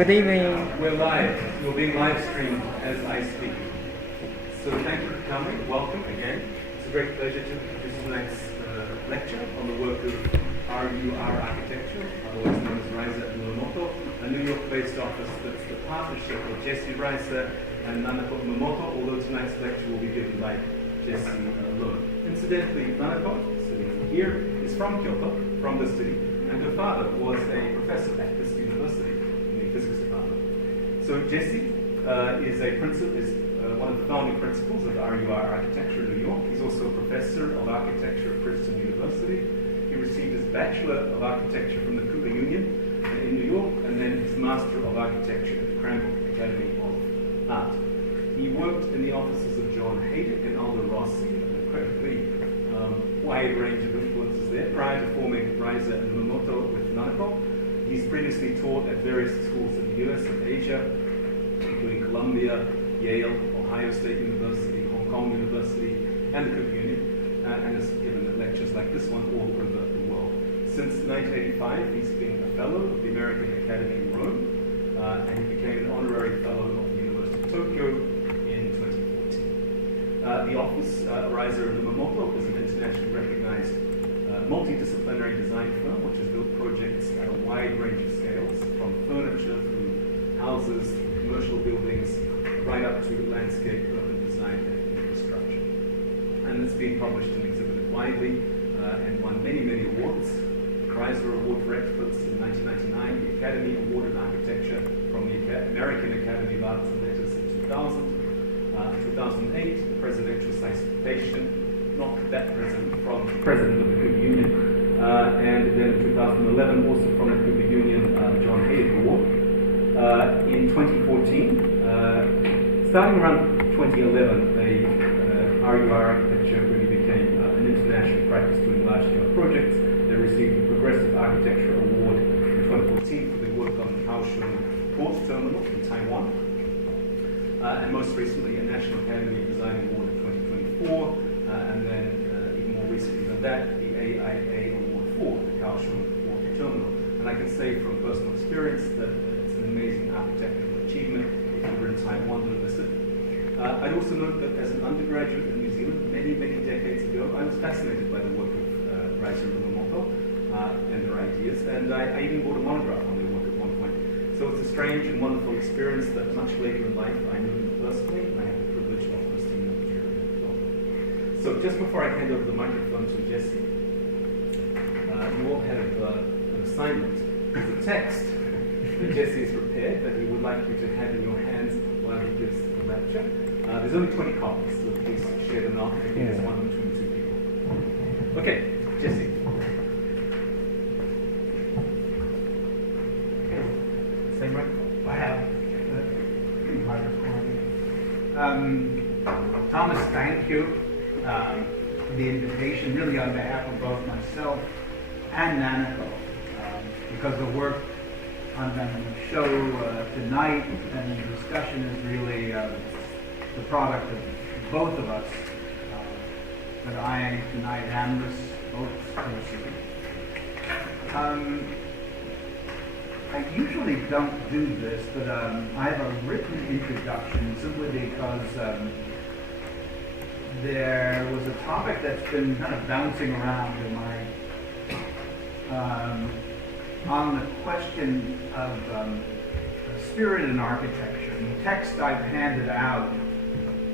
Good evening. We're live. We're being live streamed as I speak. So thank you for coming. Welcome again. It's a great pleasure to introduce tonight's lecture on the work of RUR Architecture, otherwise known as Reiser and Nanako, a New York-based office that's the partnership of Jesse Reiser and Nanako Umemoto, although tonight's lecture will be given by Jesse alone. Incidentally, Nanako, sitting here, is from Kyoto, from the city, and her father was a professor at this university in the physics department. So Jesse is one of the founding principals of RUR Architecture in New York. He's also a professor of architecture at Princeton University. He received his Bachelor of Architecture from the Cooper Union in New York, and then his Master of Architecture at the Cranbrook Academy of Art. He worked in the offices of John Haydick and Aldo Rossi, an incredibly wide range of influences there, prior to forming Reiser and Umemoto with Nanako. He's previously taught at various schools in the US and Asia, including Columbia, Yale, Ohio State University, Hong Kong University, and the Cooper Union, and has given lectures like this one all over the world. Since 1985, he's been a fellow of the American Academy in Rome, and he became an honorary fellow of the University of Tokyo in 2014. The office, Reiser and Umemoto, is an internationally recognized multidisciplinary design firm which has built projects at a wide range of scales, from furniture through houses, through commercial buildings, right up to landscape, urban design, and infrastructure. And it's been published and exhibited widely and won many, many awards. The Chrysler Award for Experts in 1999, the Academy Award in Architecture from the American Academy of Arts and Letters in 2000. 2008, the Presidential Citation, not that president, from the President of the Cooper Union. And then in 2011, also from the Cooper Union, John Haydick Award. In 2014, starting around 2011, RUR Architecture really became an international practice doing large-scale projects. They received the Progressive Architecture Award in 2014 for their work on the Kaohsiung Port Terminal in Taiwan. And most recently, a National Academy of Design Award in 2024, and then even more recently than that, the AIA Award for the Kaohsiung Port Terminal. And I can say from personal experience that it's an amazing architectural achievement if you were in Taiwan to visit. I'd also note that as an undergraduate in New Zealand many, many decades ago, I was fascinated by the work of Reiser and Umemoto and their ideas, and I even bought a monograph on their work at one point. So it's a strange and wonderful experience that much later in life I knew them personally, and I had the privilege of hosting them here as well. So just before I hand over the microphone to Jesse, you all have an assignment. There's a text that Jesse has prepared that he would like you to have in your hands while he gives the lecture. There's only 20 copies, so please share them out. Maybe there's one between two people. Okay, Jesse. Same microphone? I have the microphone. Thomas, thank you for the invitation, really on behalf of both myself and Nanako, because the work I'm going to show tonight and the discussion is really the product of both of us. But I tonight am this both person. I usually don't do this, but I have a written introduction simply because there was a topic that's been kind of bouncing around in my on the question of spirit in architecture. And the text I've handed out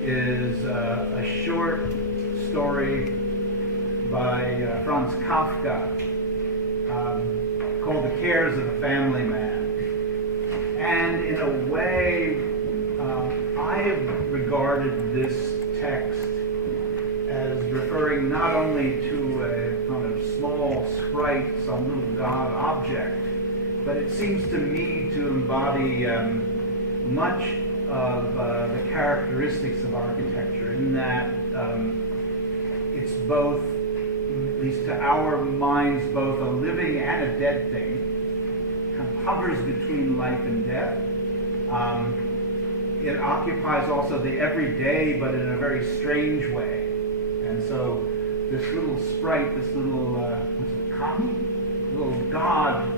is a short story by Franz Kafka called The Cares of a Family Man. And in a way, I have regarded this text as referring not only to a kind of small sprite, some little god object, but it seems to me to embody much of the characteristics of architecture, in that it's both, at least to our minds, both a living and a dead thing. Kind of hovers between life and death. It occupies also the everyday, but in a very strange way. And so this little sprite, this little, what's it, kami? Little god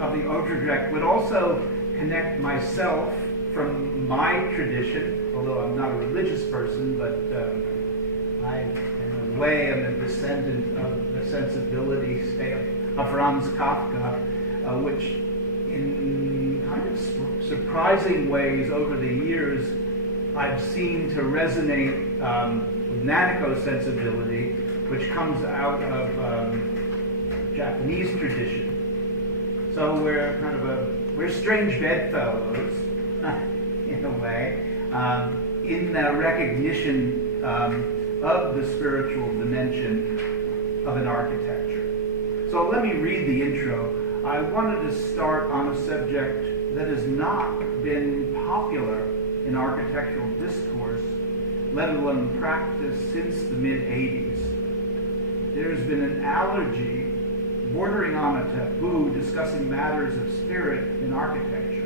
of the Odradek would also connect myself from my tradition, although I'm not a religious person, but I, in a way, am a descendant of the sensibility of Franz Kafka, which in kind of surprising ways over the years I've seen to resonate with Nanako's sensibility, which comes out of Japanese tradition. So we're kind of we're strange bedfellows, in a way, in the recognition of the spiritual dimension of an architecture. So let me read the intro. I wanted to start on a subject that has not been popular in architectural discourse, let alone practice, since the mid-'80s. There's been an allergy bordering on a taboo discussing matters of spirit in architecture.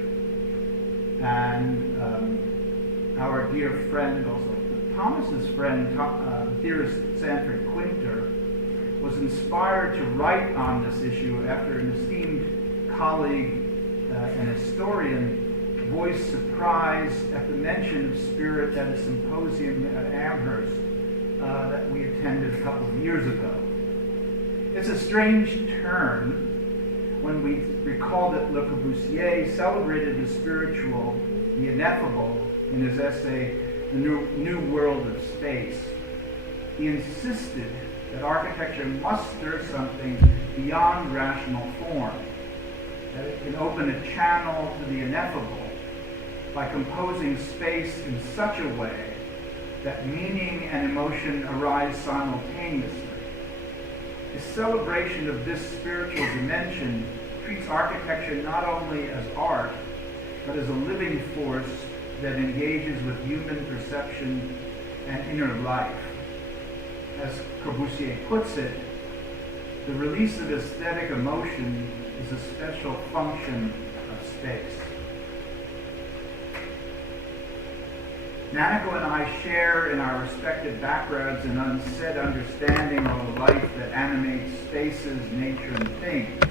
And our dear friend, also Thomas's friend, theorist Sanford Quinter, was inspired to write on this issue after an esteemed colleague and historian voiced surprise at the mention of spirit at a symposium at Amherst that we attended a couple of years ago. It's a strange turn when we recall that Le Corbusier celebrated the spiritual, the ineffable, in his essay, The New World of Space. He insisted that architecture must stir something beyond rational form, that it can open a channel to the ineffable by composing space in such a way that meaning and emotion arise simultaneously. His celebration of this spiritual dimension treats architecture not only as art, but as a living force that engages with human perception and inner life. As Corbusier puts it, the release of aesthetic emotion is a special function of space. Nanako and I share in our respective backgrounds an unsaid understanding of a life that animates spaces, nature, and things.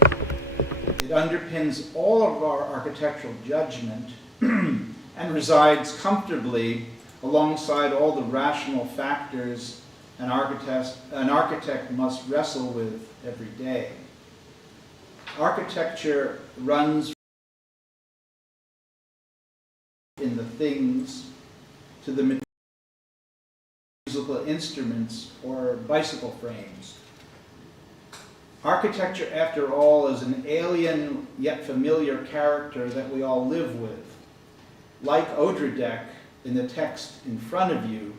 It underpins all of our architectural judgment and resides comfortably alongside all the rational factors an architect must wrestle with every day. Architecture runs in the things to the musical instruments or bicycle frames. Architecture, after all, is an alien yet familiar character that we all live with. Like Odradek in the text in front of you,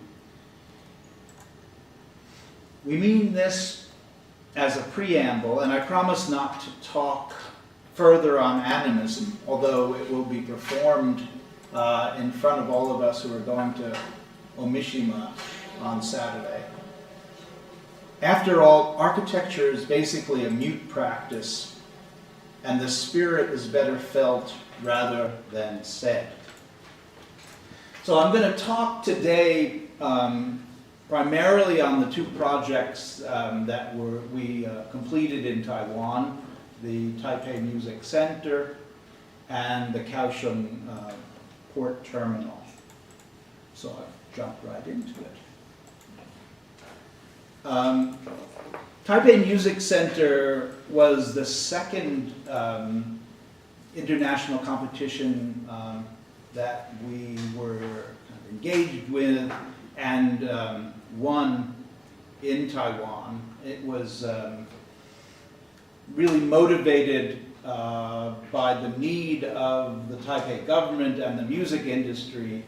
we mean this as a preamble, and I promise not to talk further on animism, although it will be performed in front of all of us who are going to Omishima on Saturday. After all, architecture is basically a mute practice, and the spirit is better felt rather than said. So I'm going to talk today primarily on the two projects that we completed in Taiwan, the Taipei Music Center and the Kaohsiung Port Terminal. So I've jumped right into it. Taipei Music Center was the second international competition that we were kind of engaged with and won in Taiwan. It was really motivated by the need of the Taipei government and the music industry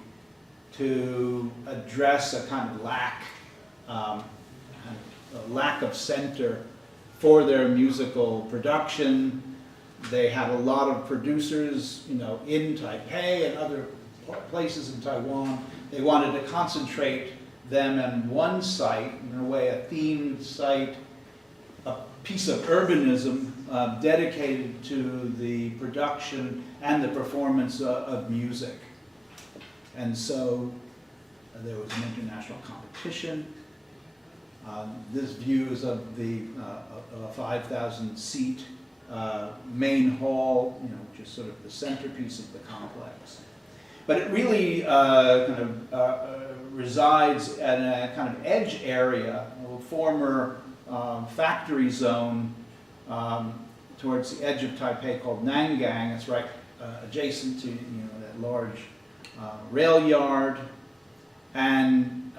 to address a kind of lack of center for their musical production. They had a lot of producers, in Taipei and other places in Taiwan. They wanted to concentrate them on one site, in a way a themed site, a piece of urbanism dedicated to the production and the performance of music. And so there was an international competition. This view is of the 5,000 seat main hall, which is sort of the centerpiece of the complex. But it really resides at a kind of edge area, a former factory zone towards the edge of Taipei called Nangang. It's right adjacent to that large rail yard, and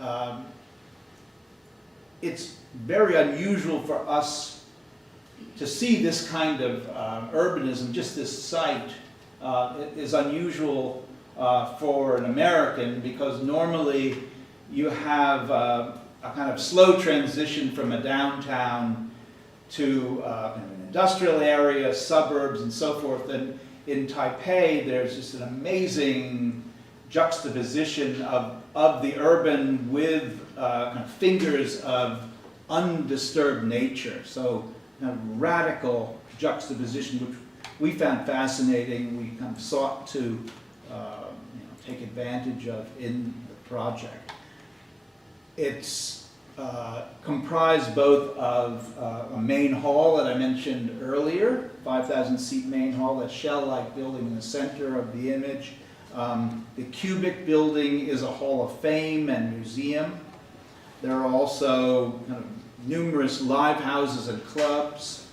it's very unusual for us to see this kind of urbanism. Just this site is unusual for an American, because normally you have a kind of slow transition from a downtown to an industrial area, suburbs, and so forth. And in Taipei, there's just an amazing juxtaposition of the urban with kind of fingers of undisturbed nature. So kind of radical juxtaposition, which we found fascinating. We kind of sought to take advantage of in the project. It's comprised both of a main hall that I mentioned earlier, 5,000 seat main hall, that shell-like building in the center of the image. The cubic building is a hall of fame and museum. There are also kind of numerous live houses and clubs.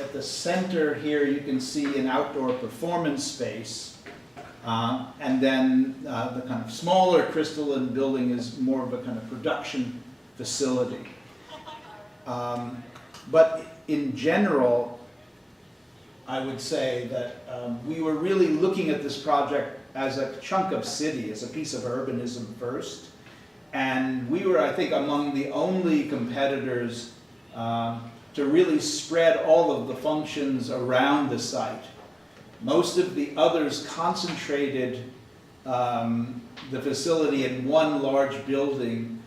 At the center here you can see an outdoor performance space. And then the kind of smaller crystalline building is more of a kind of production facility. But in general, I would say that we were really looking at this project as a chunk of city, as a piece of urbanism first. And we were, I think, among the only competitors to really spread all of the functions around the site. Most of the others concentrated the facility in one large building,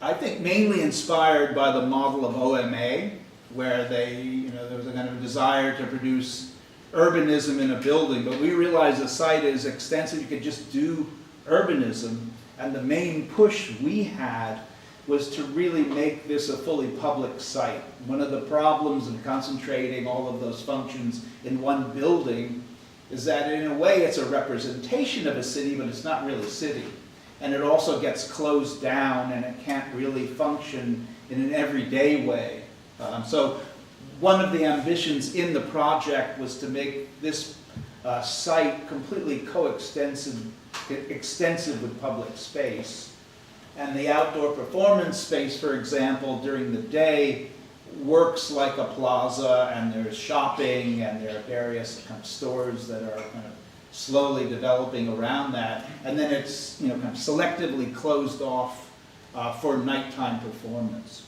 I think mainly inspired by the model of OMA, where there was a kind of desire to produce urbanism in a building, but we realized the site is extensive, you could just do urbanism, and the main push we had was to really make this a fully public site. One of the problems in concentrating all of those functions in one building is that in a way it's a representation of a city, but it's not really a city. And it also gets closed down and it can't really function in an everyday way. So one of the ambitions in the project was to make this site completely extensive with public space. And the outdoor performance space, for example, during the day works like a plaza, and there's shopping and there are various kind of stores that are kind of slowly developing around that. And then it's kind of selectively closed off for nighttime performance.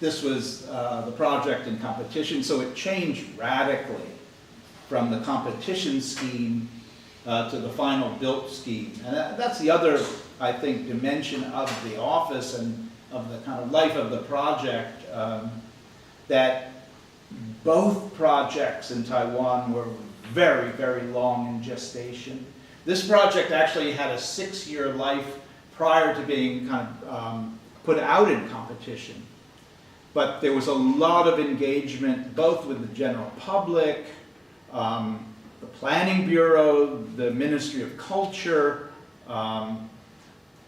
This was the project in competition, so it changed radically from the competition scheme to the final built scheme. And that's the other, I think, dimension of the office and of the kind of life of the project, that both projects in Taiwan were very, very long in gestation. This project actually had a 6-year life prior to being kind of put out in competition. But there was a lot of engagement both with the general public, the Planning Bureau, the Ministry of Culture,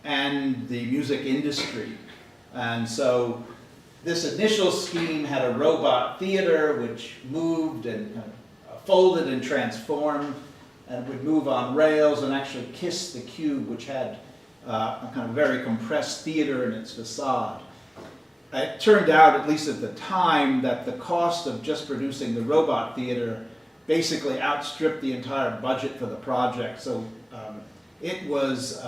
and the music industry. And so this initial scheme had a robot theater which moved and kind of folded and transformed and would move on rails and actually kiss the cube, which had a kind of very compressed theater in its facade. It turned out, at least at the time, that the cost of just producing the robot theater basically outstripped the entire budget for the project. So it was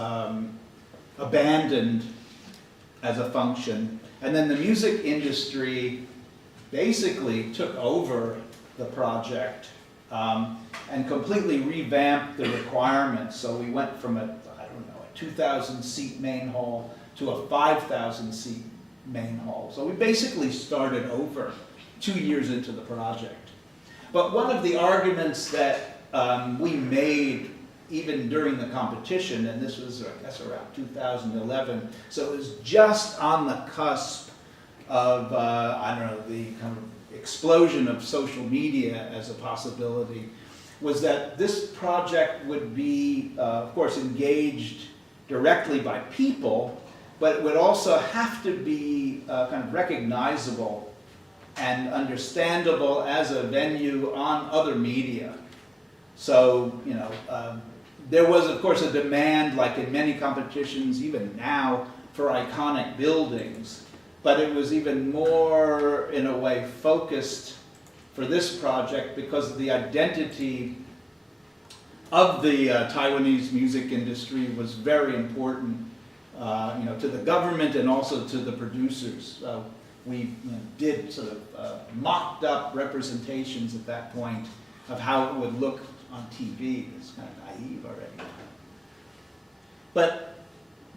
abandoned as a function. And then the music industry basically took over the project and completely revamped the requirements. So we went from a 2,000 seat main hall to a 5,000 seat main hall. So we basically started over 2 years into the project. But one of the arguments that we made even during the competition, and this was, I guess, around 2011, so it was just on the cusp of, the kind of explosion of social media as a possibility, was that this project would be, of course, engaged directly by people, but it would also have to be kind of recognizable and understandable as a venue on other media. So, there was, of course, a demand, like in many competitions, even now, for iconic buildings, but it was even more, in a way, focused for this project because the identity of the Taiwanese music industry was very important, to the government and also to the producers. We did sort of mocked up representations at that point of how it would look on TV. It's kind of naive already. But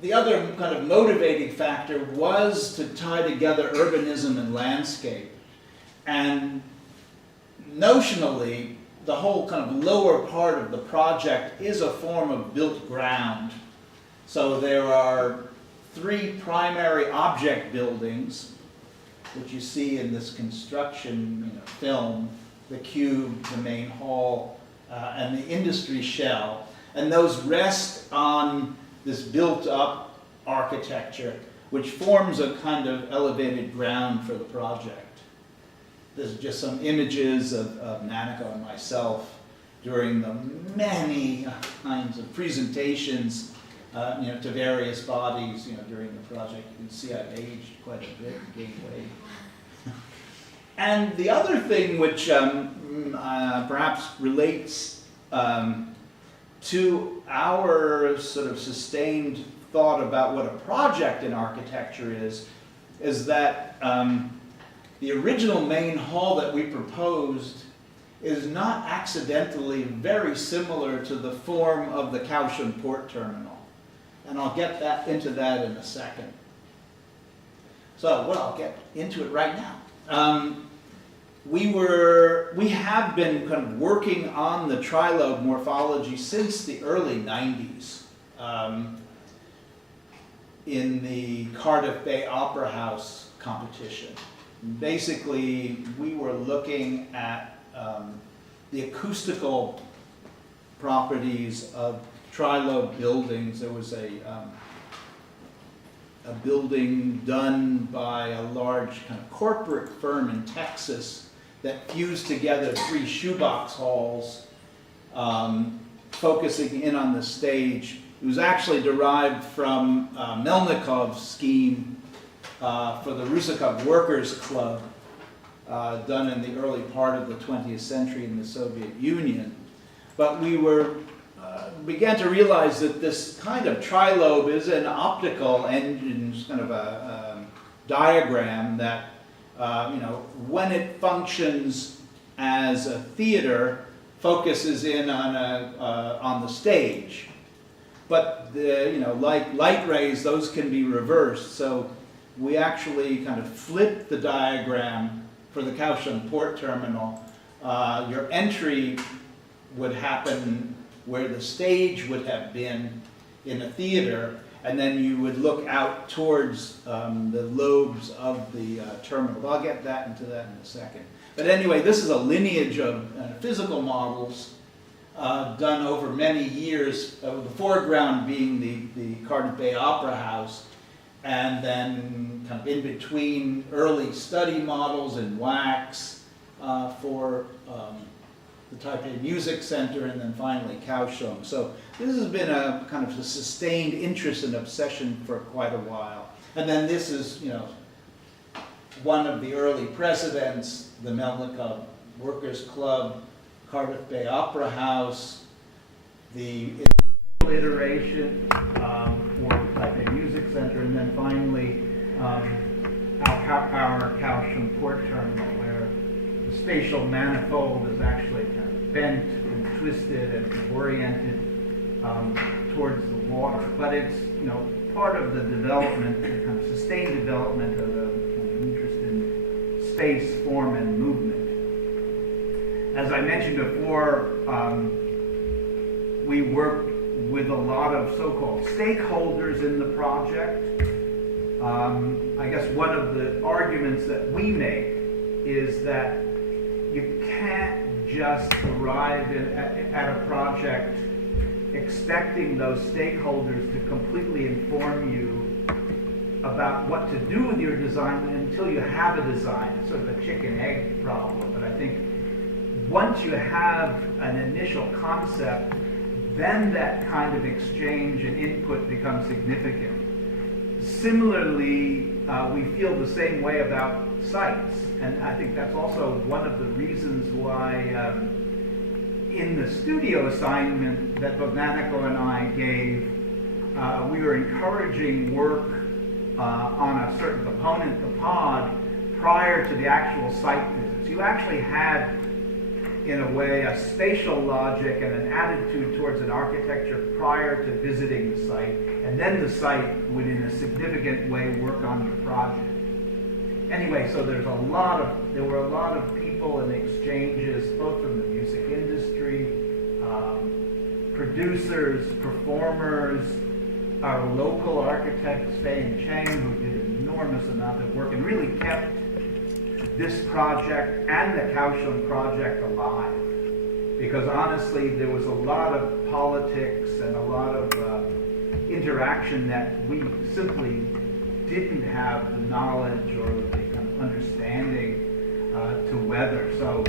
the other kind of motivating factor was to tie together urbanism and landscape. And notionally, the whole kind of lower part of the project is a form of built ground. So there are 3 primary object buildings, which you see in this construction film: the cube, the main hall, and the industry shell. And those rest on this built-up architecture, which forms a kind of elevated ground for the project. There's just some images of Nanako and myself during the many kinds of presentations to various bodies during the project. You can see I've aged quite a bit and gained weight. And the other thing which perhaps relates to our sort of sustained thought about what a project in architecture is that the original main hall that we proposed is not accidentally very similar to the form of the Kaohsiung Port Terminal. And I'll get into that in a second. So, I'll get into it right now. We have been kind of working on the trilobe morphology since the early 90s in the Cardiff Bay Opera House competition. Basically, we were looking at the acoustical properties of trilobe buildings. There was a building done by a large kind of corporate firm in Texas that fused together 3 shoebox halls, focusing in on the stage. It was actually derived from Melnikov's scheme for the Rusakov Workers' Club, done in the early part of the 20th century in the Soviet Union. But we began to realize that this kind of trilobe is an optical engine, kind of a diagram that, when it functions as a theater, focuses in on the stage. But like light rays, those can be reversed. So we actually kind of flipped the diagram for the Kaohsiung Port Terminal. Your entry would happen where the stage would have been in a theater, and then you would look out towards the lobes of the terminal. I'll get into that in a second. But anyway, this is a lineage of physical models done over many years, the foreground being the Cardiff Bay Opera House, and then kind of in between early study models in wax for the Taipei Music Center, and then finally Kaohsiung. So this has been a kind of a sustained interest and obsession for quite a while. And then this is, one of the early precedents, the Melnikov Workers' Club, Cardiff Bay Opera House, the iteration for the Taipei Music Center, and then finally our Kaohsiung Port Terminal, where the spatial manifold is actually kind of bent and twisted and oriented towards the water. But it's part of the development, the kind of sustained development of an interest in space, form, and movement. As I mentioned before, we worked with a lot of so-called stakeholders in the project. I guess one of the arguments that we make is that you can't just arrive at a project expecting those stakeholders to completely inform you about what to do with your design until you have a design. It's sort of a chicken-egg problem, but I think once you have an initial concept, then that kind of exchange and input becomes significant. Similarly, we feel the same way about sites, and I think that's also one of the reasons why in the studio assignment that both Nanako and I gave, we were encouraging work on a certain component, the pod, prior to the actual site visits. You actually had, in a way, a spatial logic and an attitude towards an architecture prior to visiting the site, and then the site would, in a significant way, work on your project. Anyway, so there were a lot of people and exchanges, both from the music industry, producers, performers, our local architect, Fei and Cheng, who did an enormous amount of work and really kept this project and the Kaohsiung project alive. Because honestly, there was a lot of politics and a lot of interaction that we simply didn't have the knowledge or the kind of understanding to weather. So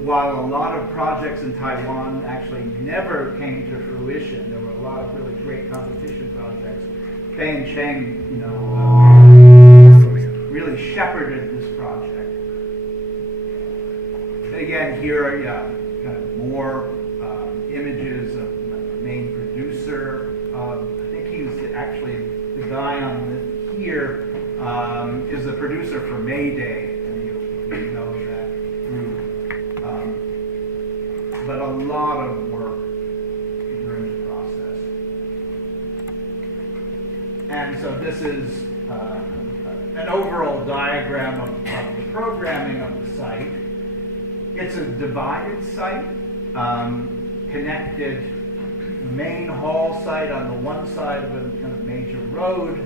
while a lot of projects in Taiwan actually never came to fruition, there were a lot of really great competition projects. Fei and Cheng, really shepherded this project. And again, here are kind of more images of the main producer. I think he's actually the guy on here is the producer for Mayday, and you know that group. But a lot of work during the process. And so this is an overall diagram of the programming of the site. It's a divided site, connected main hall site on the one side of a kind of major road,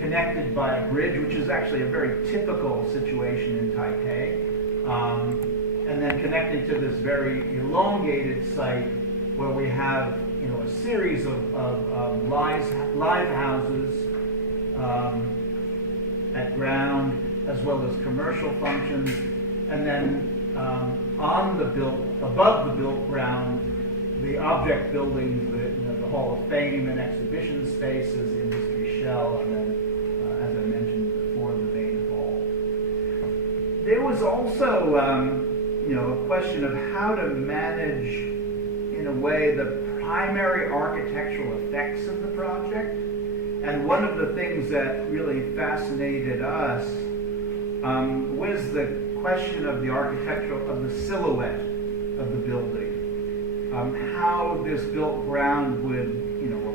connected by a bridge, which is actually a very typical situation in Taipei, and then connected to this very elongated site where we have a series of live houses at ground, as well as commercial functions, and then above the built ground, the object buildings, the Hall of Fame and exhibition spaces, the industry shell, and then, as I mentioned before, the main hall. There was also, a question of how to manage, in a way, the primary architectural effects of the project. And one of the things that really fascinated us was the question of the silhouette of the building. How this built ground would,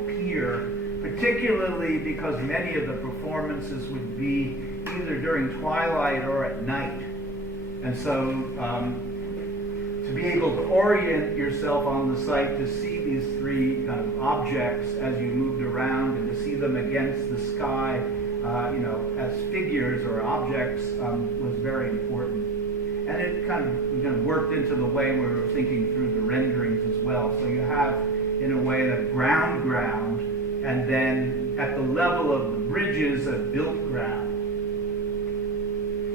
appear, particularly because many of the performances would be either during twilight or at night. And so to be able to orient yourself on the site to see these three kind of objects as you moved around and to see them against the sky, as figures or objects was very important. And it kind of worked into the way we were thinking through the renderings as well. So you have, in a way, the ground, and then at the level of the bridges, a built ground.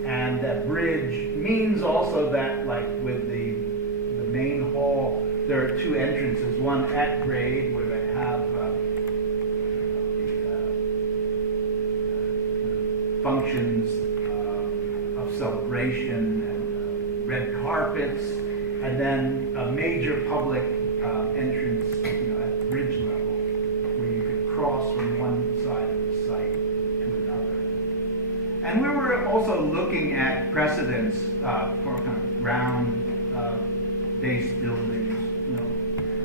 And that bridge means also that, like with the main hall, there are two entrances, one at grade where they have functions of celebration and red carpets, and then a major public entrance at the bridge level where you could cross from one side of the site to another. And we were also looking at precedents for kind of ground-based buildings,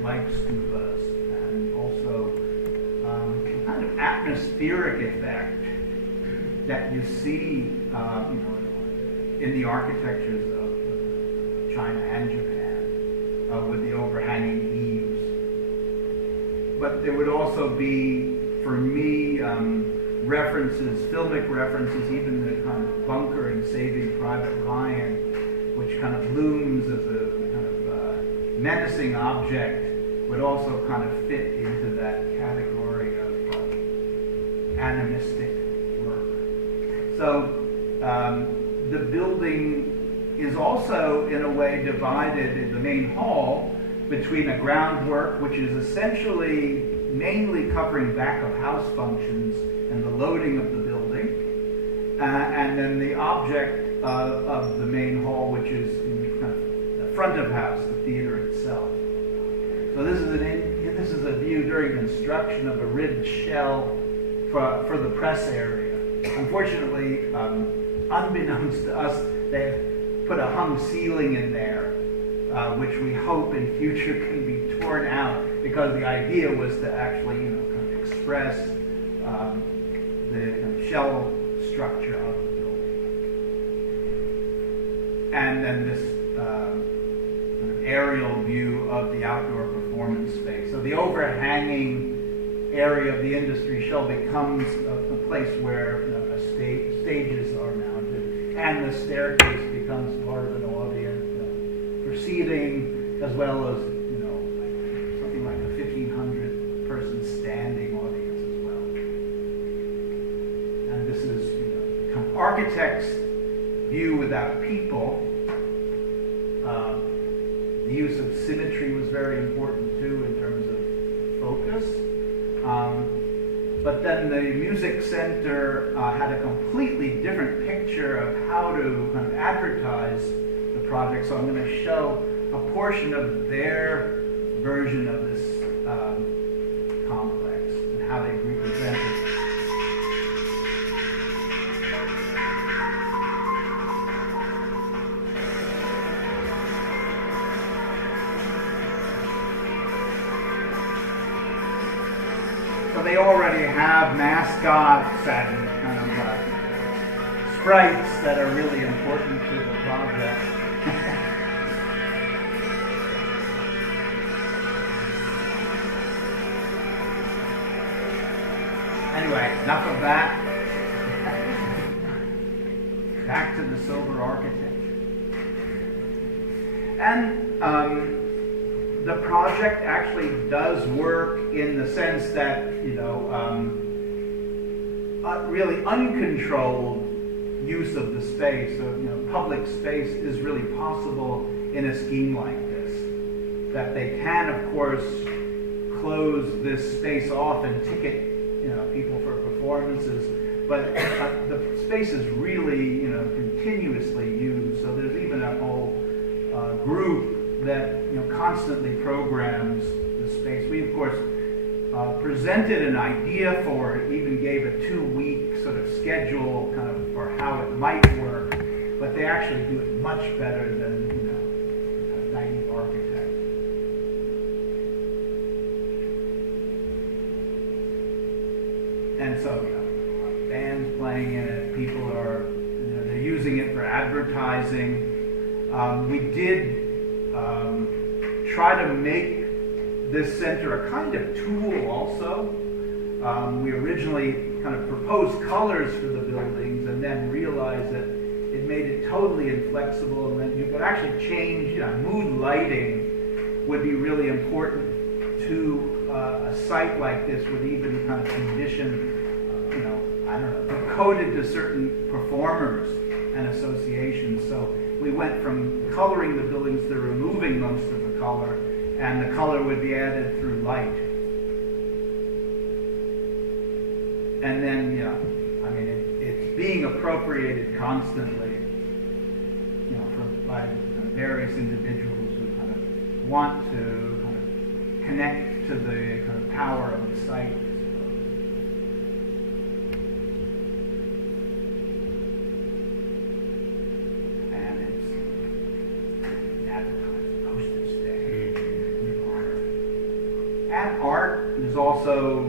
like stupas, and also kind of atmospheric effect that you see, in the architectures of China and Japan, with the overhanging eaves. But there would also be, for me, references, filmic references, even the kind of bunker in Saving Private Ryan, which kind of looms as a kind of menacing object, would also kind of fit into that category of animistic work. So the building is also in a way divided in the main hall between a groundwork, which is essentially mainly covering back of house functions and the loading of the building, and then the object of the main hall, which is in kind of the front of house, the theater itself. So this is a view during construction of a ribbed shell for the press area. Unfortunately, unbeknownst to us, they put a hung ceiling in there, which we hope in future can be torn out, because the idea was to actually, kind of express the kind of shell structure of the building. And then this kind of aerial view of the outdoor performance space. So the overhanging area of the industry shell becomes a place where stages are mounted, and the staircase becomes part of an audience proceeding, as well as something like a 1,500 person standing audience as well. And this is kind of architect's view without people. The use of symmetry was very important too in terms of focus. But then the music center had a completely different picture of how to kind of advertise the project. So I'm going to show a portion of their version of this complex and how they represent it. So they already have mascots and kind of sprites that are really important to the project. Anyway, enough of that. Back to the sober architecture. And the project actually does work in the sense that, really uncontrolled use of the space. So, public space is really possible in a scheme like this. That they can, of course, close this space off and ticket, people for performances, but the space is really, continuously used. So there's even a whole group that constantly programs the space. We of course presented an idea for it, even gave a 2-week sort of schedule kind of for how it might work, but they actually do it much better than a naive architect. And so bands playing in it, people are they're using it for advertising. We did try to make this center a kind of tool also. We originally kind of proposed colors for the buildings and then realized that it made it totally inflexible, and that you could actually change, mood lighting would be really important to a site like this, would even kind of condition, coded to certain performers and associations. So we went from coloring the buildings to removing most of the color, and the color would be added through light. And then, it's being appropriated constantly, by various individuals who kind of want to kind of connect to the kind of power of the site. Art is also,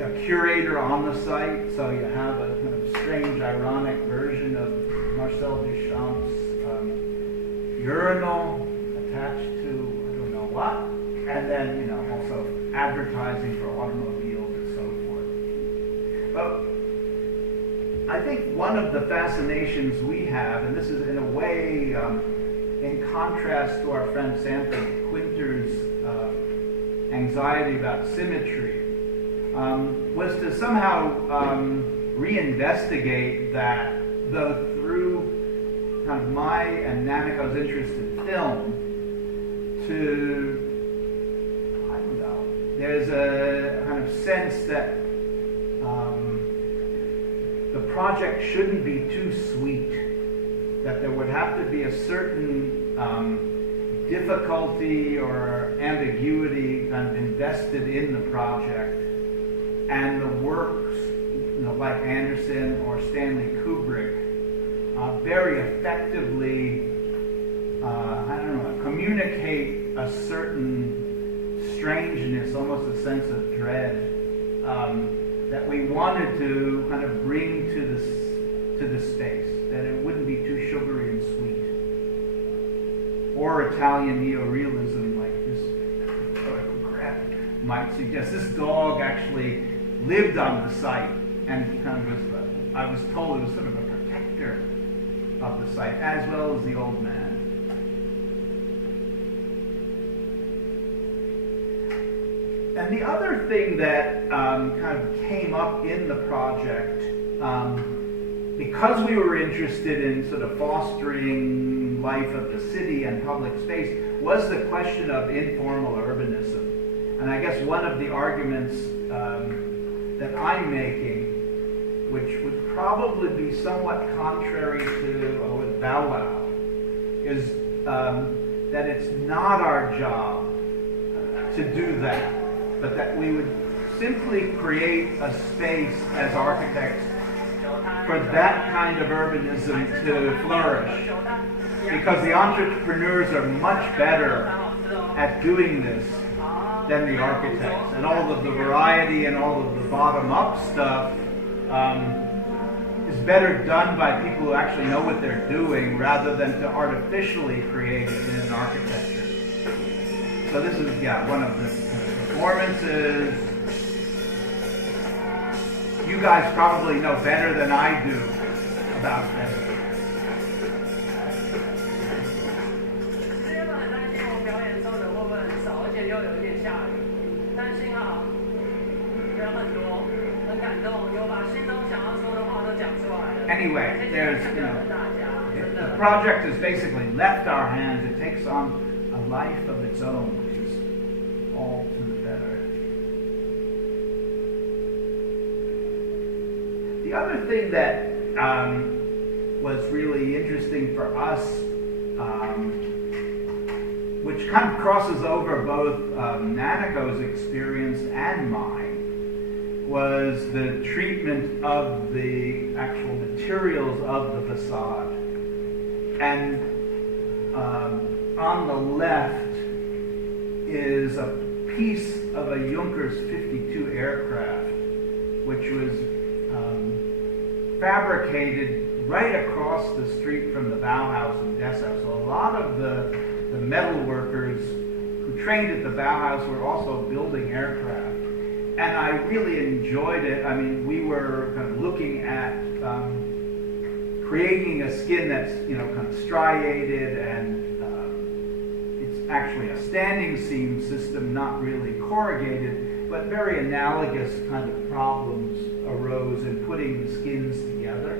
a curator on the site, so you have a kind of strange, ironic version of Marcel Duchamp's urinal attached to I don't know what, and then, also advertising for automobiles and so forth. Well, I think one of the fascinations we have, and this is in a way in contrast to our friend Samantha Quinter's anxiety about symmetry, was to somehow reinvestigate that, though through kind of my and Nanako's interest in film, to, I don't know, there's a kind of sense that the project shouldn't be too sweet, that there would have to be a certain difficulty or ambiguity kind of invested in the project, and the works, like Anderson or Stanley Kubrick, very effectively, communicate a certain strangeness, almost a sense of dread, that we wanted to kind of bring to the space, that it wouldn't be too sugary and sweet. Or Italian neorealism, like this might suggest. This dog actually lived on the site and kind of was, I was told, it was sort of a protector of the site, as well as the old man. And the other thing that kind of came up in the project, because we were interested in sort of fostering life of the city and public space, was the question of informal urbanism. And I guess one of the arguments that I'm making, which would probably be somewhat contrary to Bow Wow, is that it's not our job to do that, but that we would simply create a space as architects for that kind of urbanism to flourish. Because the entrepreneurs are much better at doing this than the architects. And all of the variety and all of the bottom-up stuff is better done by people who actually know what they're doing rather than to artificially create it in an architecture. So this is, one of the performances. You guys probably know better than I do about this. Anyway, there's, the project has basically left our hands. It takes on a life of its own, which is all to the better. The other thing that was really interesting for us, which kind of crosses over both Nanako's experience and mine, was the treatment of the actual materials of the facade. And on the left is a piece of a Junkers 52 aircraft, which was fabricated right across the street from the Bauhaus in Dessau. So a lot of the metal workers who trained at the Bauhaus were also building aircraft. And I really enjoyed it. I mean, we were kind of looking at creating a skin that's, kind of striated, and it's actually a standing seam system, not really corrugated, but very analogous kind of problems arose in putting the skins together.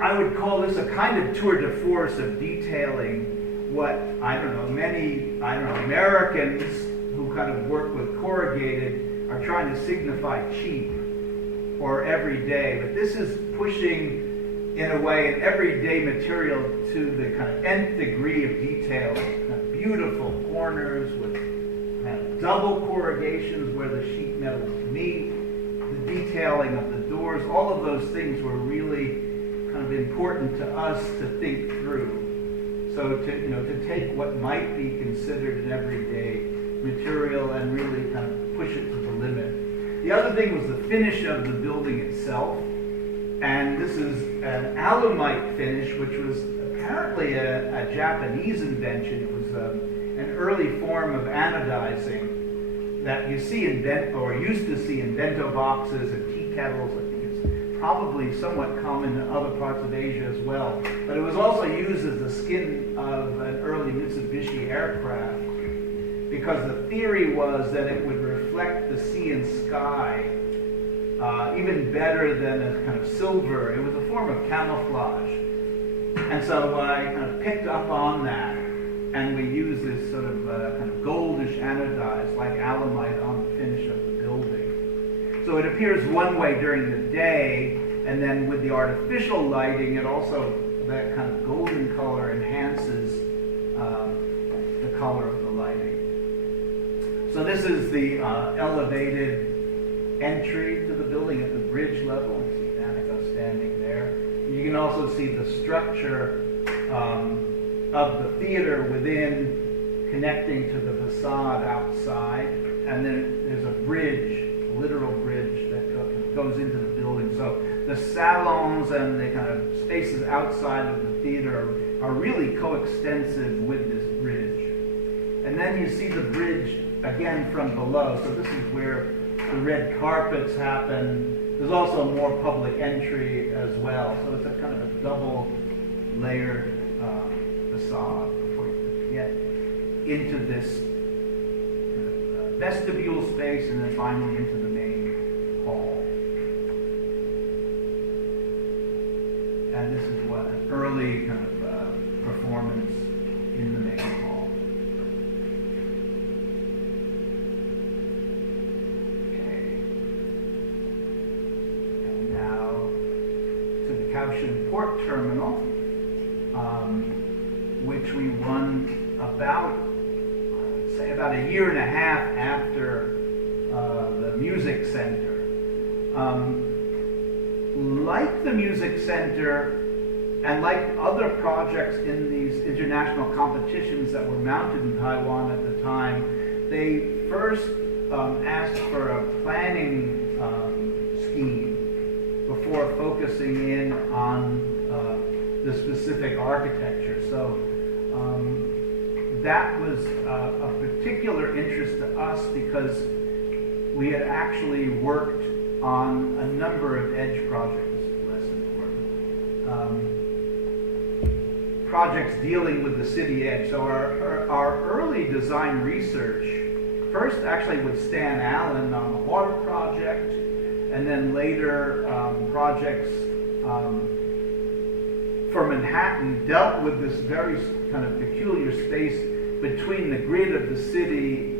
I would call this a kind of tour de force of detailing what, many Americans who kind of work with corrugated are trying to signify cheap or everyday. But this is pushing, in a way, an everyday material to the kind of nth degree of detail. Kind of beautiful corners with kind of double corrugations where the sheet metals meet, the detailing of the doors. All of those things were really kind of important to us to think through. So to take what might be considered an everyday material and really kind of push it to the limit. The other thing was the finish of the building itself. And this is an alumite finish, which was apparently a Japanese invention. It was an early form of anodizing that you see used to see in bento boxes and tea kettles. I think probably somewhat common in other parts of Asia as well. But it was also used as the skin of an early Mitsubishi aircraft because the theory was that it would reflect the sea and sky even better than a kind of silver. It was a form of camouflage. And so I kind of picked up on that, and we used this sort of kind of goldish anodized, like alamite, on the finish of the building. So it appears one way during the day, and then with the artificial lighting, it also, that kind of golden color enhances the color of the lighting. So this is the elevated entry to the building at the bridge level. You see Nanako standing there. You can also see the structure of the theater within connecting to the facade outside. And then there's a bridge, a literal bridge that goes into the building. So the salons and the kind of spaces outside of the theater are really coextensive with this bridge. And then you see the bridge again from below. So this is where the red carpets happen. There's also more public entry as well. So it's a kind of a double layered facade before you get into this vestibule space and then finally into the main hall. And this is what an early kind of performance in the main hall. Kaohsiung Port Terminal, which we won about a year and a half after the Music Center. Like the Music Center and like other projects in these international competitions that were mounted in Taiwan at the time, they first asked for a planning scheme before focusing in on the specific architecture. So that was a particular interest to us because we had actually worked on a number of edge projects. This is less important. Projects dealing with the city edge. So our early design research, first actually with Stan Allen on the water project, and then later projects for Manhattan dealt with this very kind of peculiar space between the grid of the city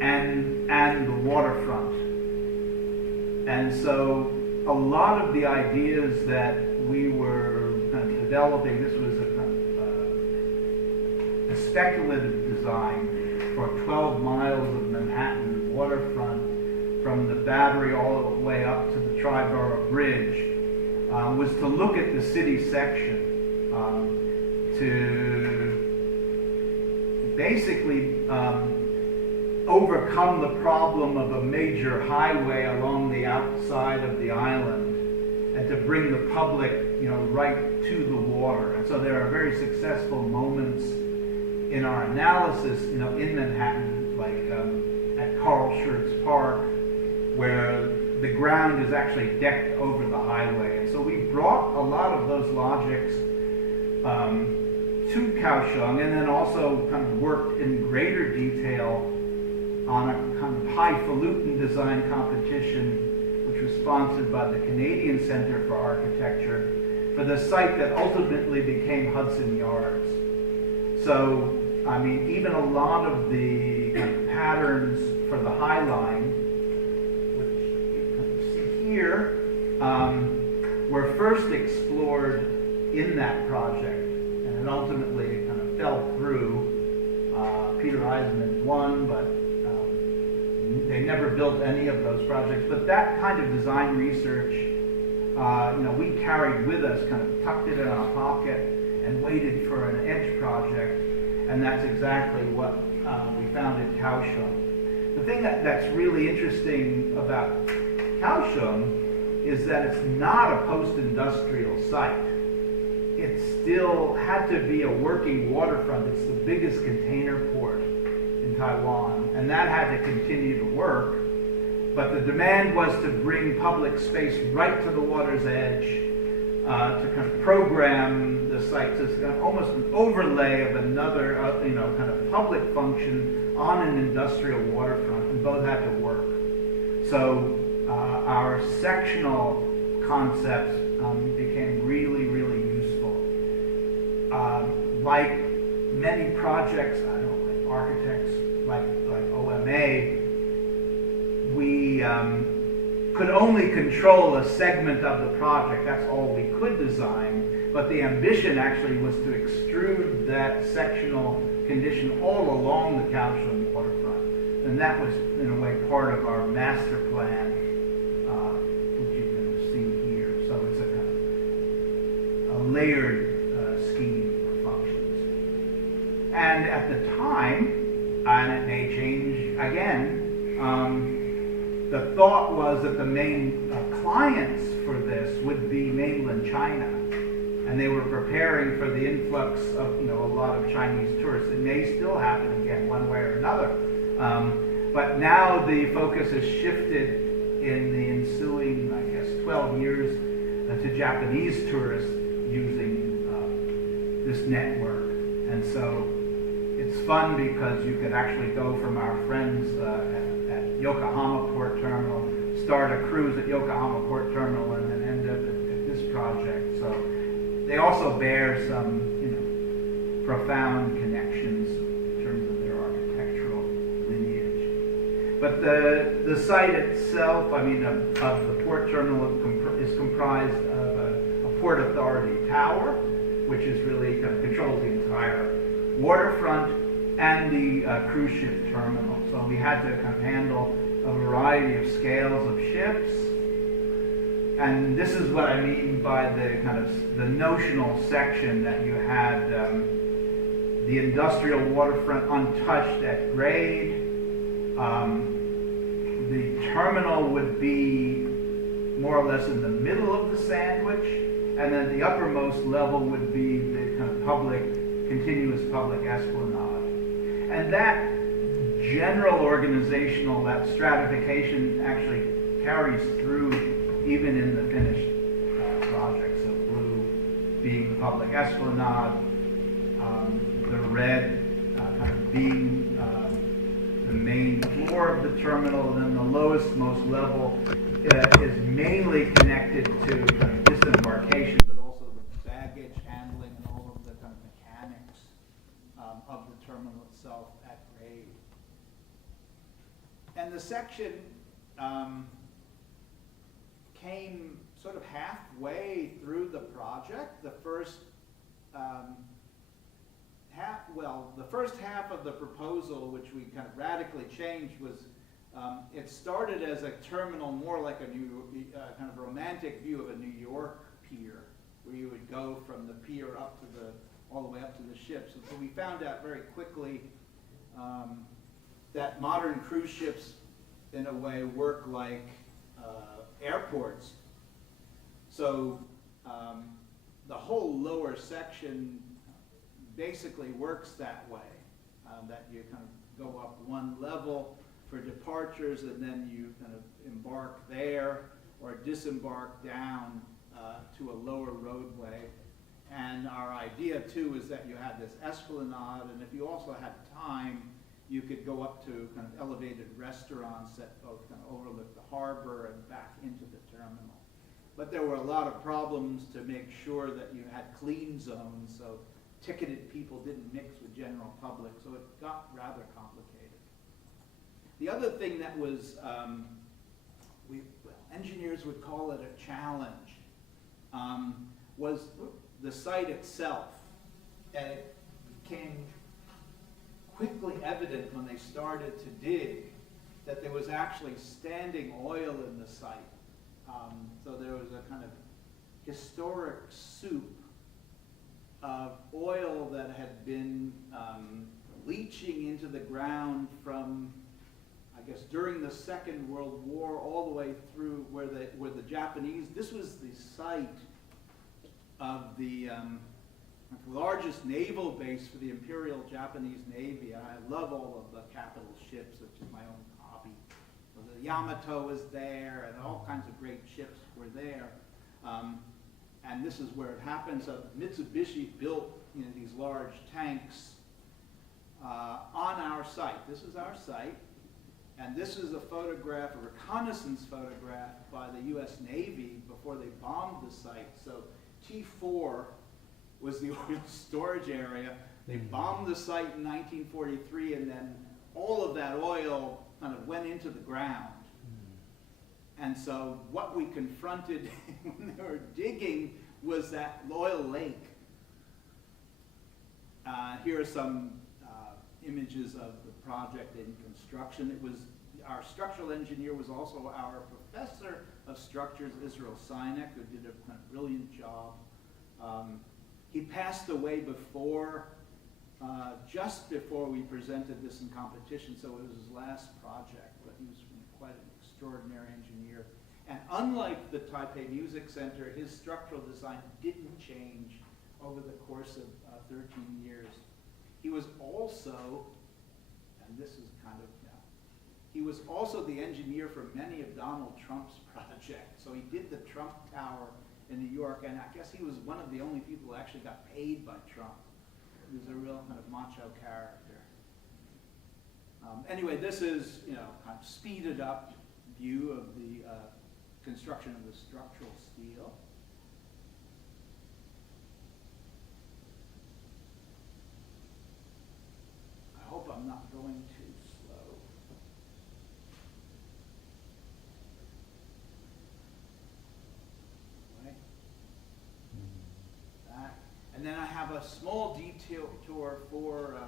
and the waterfront. And so a lot of the ideas that we were kind of developing, this was a kind of a speculative design for 12 miles of Manhattan waterfront from the Battery all the way up to the Triborough Bridge, was to look at the city section to basically overcome the problem of a major highway along the outside of the island and to bring the public, right to the water. And so there are very successful moments in our analysis, in Manhattan, like at Carl Schurz Park, where the ground is actually decked over the highway. And so we brought a lot of those logics to Kaohsiung, and then also kind of worked in greater detail on a kind of highfalutin design competition, which was sponsored by the Canadian Center for Architecture, for the site that ultimately became Hudson Yards. So, even a lot of the patterns for the High Line, which you can see here, were first explored in that project, and it ultimately kind of fell through. Peter Eisman won, but they never built any of those projects. But that kind of design research, we carried with us, kind of tucked it in our pocket, and waited for an edge project, and that's exactly what we found in Kaohsiung. The thing that's really interesting about Kaohsiung is that it's not a post-industrial site. It still had to be a working waterfront. It's the biggest container port in Taiwan, and that had to continue to work. But the demand was to bring public space right to the water's edge, to kind of program the site as almost an overlay of another, kind of public function on an industrial waterfront, and both had to work. So our sectional concepts became really, really useful. Like many projects, like architects, like OMA, we could only control a segment of the project. That's all we could design. But the ambition actually was to extrude that sectional condition all along the Kaohsiung waterfront. And that was, in a way, part of our master plan, which you can see here. So it's a kind of a layered scheme of functions. And at the time, and it may change again, the thought was that the main clients for this would be mainland China, and they were preparing for the influx of a lot of Chinese tourists. It may still happen again, one way or another, but now the focus has shifted in the ensuing, 12 years to Japanese tourists using this network, and so it's fun because you can actually go from our friends at Yokohama Port Terminal, start a cruise at Yokohama Port Terminal, and then end up at this project. So they also bear some, profound connections in terms of their architectural lineage. But the site itself, of the port terminal, is comprised of a Port Authority tower, which is really kind of controls the entire waterfront, and the cruise ship terminal. So we had to kind of handle a variety of scales of ships. And this is what I mean by the kind of the notional section, that you had the industrial waterfront untouched at grade. The terminal would be more or less in the middle of the sandwich, and then the uppermost level would be the kind of continuous public esplanade. And that general organizational, that stratification actually carries through even in the finished project. So blue being the public esplanade, the red kind of being the main floor of the terminal, and then the lowest most level is mainly connected to kind of disembarkation, but also the baggage handling and all of the kind of mechanics of the terminal itself at grade. And the section came sort of halfway through the project. The first half of the proposal, which we kind of radically changed, was it started as a terminal more like a kind of romantic view of a New York pier, where you would go from the pier up to all the way up to the ships. And so we found out very quickly that modern cruise ships, in a way, work like airports. So the whole lower section basically works that way, that you kind of go up one level for departures, and then you kind of embark there or disembark down to a lower roadway. And our idea, too, is that you had this esplanade, and if you also had time, you could go up to kind of elevated restaurants that both kind of overlook the harbor and back into the terminal. But there were a lot of problems to make sure that you had clean zones, so ticketed people didn't mix with general public, so it got rather complicated. The other thing that was, engineers would call it a challenge, was the site itself. And it became quickly evident when they started to dig that there was actually standing oil in the site. So there was a kind of historic soup of oil that had been leaching into the ground from, I guess, during the Second World War all the way through where the Japanese, this was the site of the largest naval base for the Imperial Japanese Navy. And I love all of the capital ships, which is my own hobby. So the Yamato was there, and all kinds of great ships were there. And this is where it happened. So Mitsubishi built these large tanks on our site. This is our site. And this is a photograph, a reconnaissance photograph by the U.S. Navy before they bombed the site. So T4 was the oil storage area. They bombed the site in 1943, and then all of that oil kind of went into the ground. And so what we confronted when they were digging was that oil lake. Here are some images of the project in construction. It was our structural engineer was also our professor of structures, Israel Sinek, who did a kind of brilliant job. He passed away just before we presented this in competition, so it was his last project, but he was quite an extraordinary engineer. And unlike the Taipei Music Center, his structural design didn't change over the course of 13 years. He was also, and this is kind of, he was also the engineer for many of Donald Trump's projects. So he did the Trump Tower in New York, and I guess he was one of the only people who actually got paid by Trump. He was a real kind of macho character. Anyway, this is, kind of speeded up view of the construction of the structural steel. I hope I'm not going too slow. Right? That. And then I have a small detail tour for,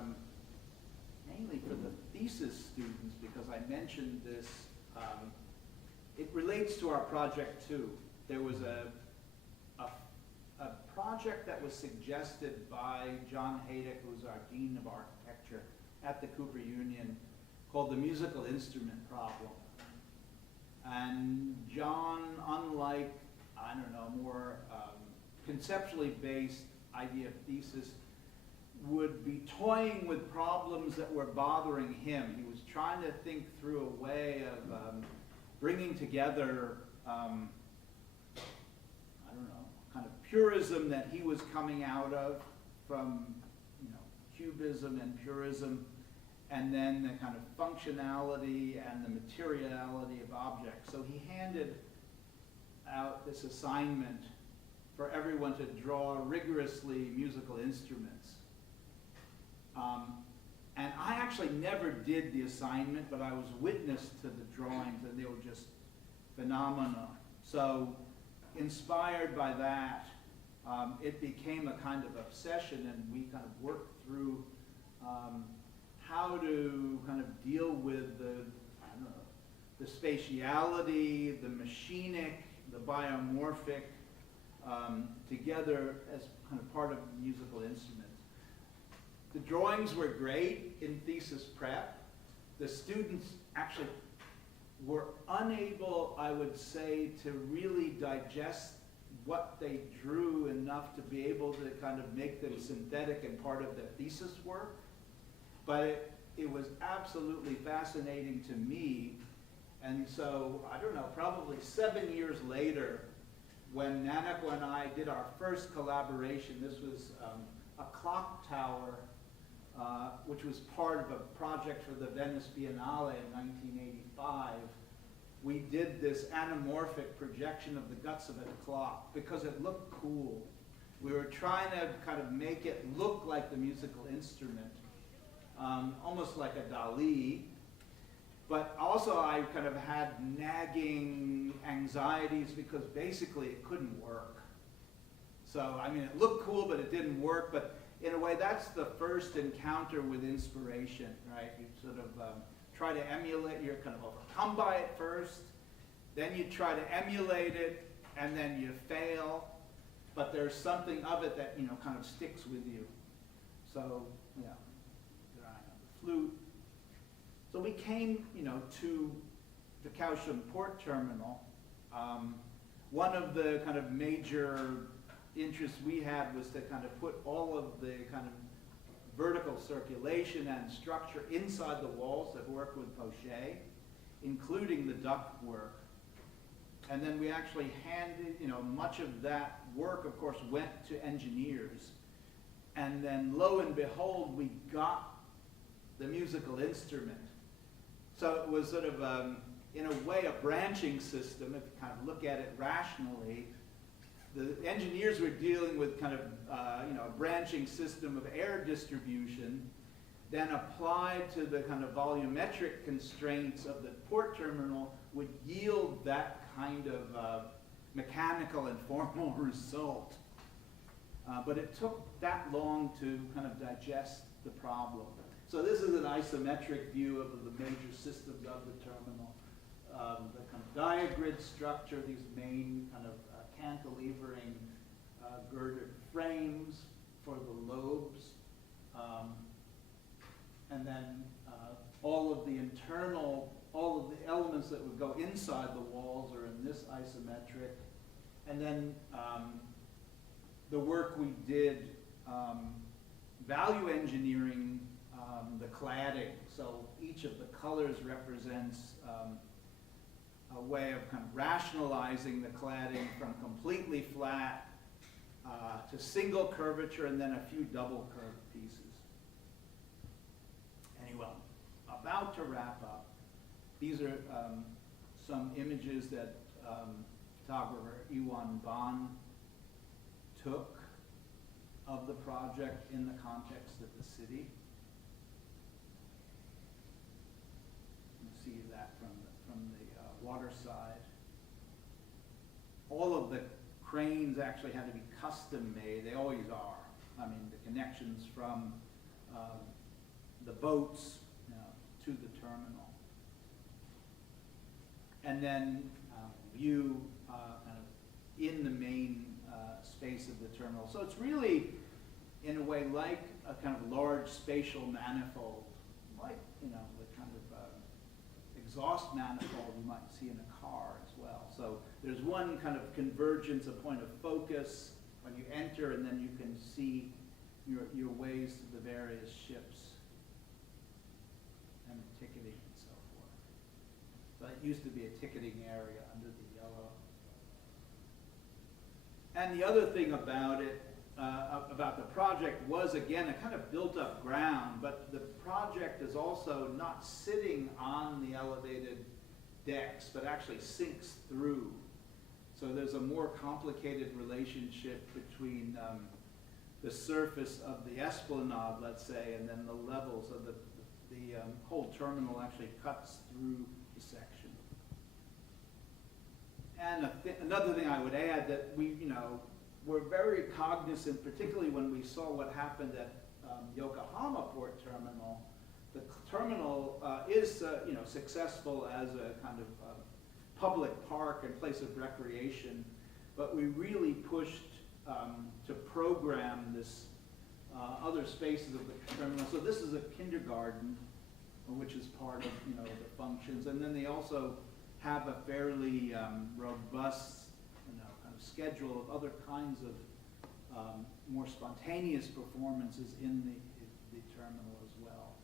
mainly for the thesis students, because I mentioned this. It relates to our project too. There was a project that was suggested by John Haydick, who's our Dean of Architecture at the Cooper Union, called the musical instrument problem. And John, unlike, more conceptually based idea of thesis, would be toying with problems that were bothering him. He was trying to think through a way of bringing together, kind of purism that he was coming out of from, Cubism and purism, and then the kind of functionality and the materiality of objects. So he handed out this assignment for everyone to draw rigorously musical instruments. And I actually never did the assignment, but I was witness to the drawings, and they were just phenomenal. So inspired by that, it became a kind of obsession, and we kind of worked through how to kind of deal with the spatiality, the machinic, the biomorphic, together as kind of part of musical instruments. The drawings were great in thesis prep. The students actually were unable, I would say, to really digest what they drew enough to be able to kind of make them synthetic and part of their thesis work. But it was absolutely fascinating to me. And so, probably 7 years later, when Nanako and I did our first collaboration, this was a clock tower, which was part of a project for the Venice Biennale in 1985. We did this anamorphic projection of the guts of a clock because it looked cool. We were trying to kind of make it look like the musical instrument, almost like a Dali. But also I kind of had nagging anxieties because basically it couldn't work. So, it looked cool, but it didn't work. But in a way, that's the first encounter with inspiration, right? You sort of try to emulate, you're kind of overcome by it first, then you try to emulate it, and then you fail, but there's something of it that, kind of sticks with you. So, there I am, the flute. So we came, to the Kaohsiung Port Terminal. One of the kind of major interests we had was to kind of put all of the kind of vertical circulation and structure inside the walls that work with poché. including the duct work. And then we actually handed, much of that work, of course, went to engineers. And then lo and behold, we got the musical instrument. So it was sort of, in a way, a branching system, if you kind of look at it rationally. The engineers were dealing with kind of, a branching system of air distribution, then applied to the kind of volumetric constraints of the port terminal would yield that kind of mechanical and formal result. But it took that long to kind of digest the problem. So this is an isometric view of the major systems of the terminal. The kind of diagrid structure, these main kind of cantilevering girdered frames for the lobes. And then all of the elements that would go inside the walls are in this isometric. And then the work we did, value engineering the cladding. So each of the colors represents a way of kind of rationalizing the cladding from completely flat to single curvature and then a few double curved pieces. Anyway, about to wrap up. These are some images that photographer Iwan Ban took of the project in the context of the city. You see that from the water side. All of the cranes actually had to be custom made. They always are. I mean, the connections from the boats to the terminal. And then view kind of in the main space of the terminal. So it's really, in a way, like a kind of large spatial manifold, like, the kind of exhaust manifold you might see in a car as well. So there's one kind of convergence, a point of focus when you enter, and then you can see your ways to the various ships and the ticketing and so forth. So it used to be a ticketing area under the yellow. And the other thing about it, about the project was, again, a kind of built up ground, but the project is also not sitting on the elevated decks, but actually sinks through. So there's a more complicated relationship between the surface of the esplanade, let's say, and then the levels of the whole terminal actually cuts through the section. And another thing I would add that we're very cognizant, particularly when we saw what happened at Yokohama Port Terminal. The terminal is successful as a kind of public park and place of recreation, but we really pushed to program this other spaces of the terminal. So this is a kindergarten, which is part of the functions, and then they also have a fairly robust kind of schedule of other kinds of more spontaneous performances in the terminal as well.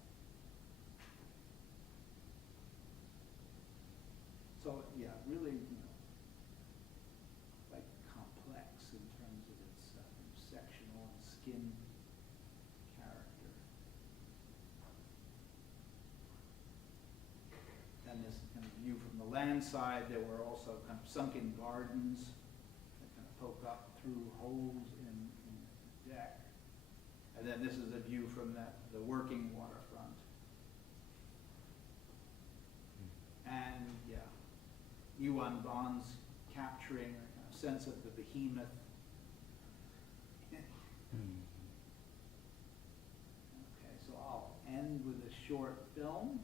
So yeah, really quite complex in terms of its sectional and skin character. And this kind of view from the land side, there were also kind of sunken gardens that kind of poke up through holes in the deck. And then this is a view from the working waterfront. And yeah, Yuan Bon's capturing a sense of the behemoth. Okay, so I'll end with a short film.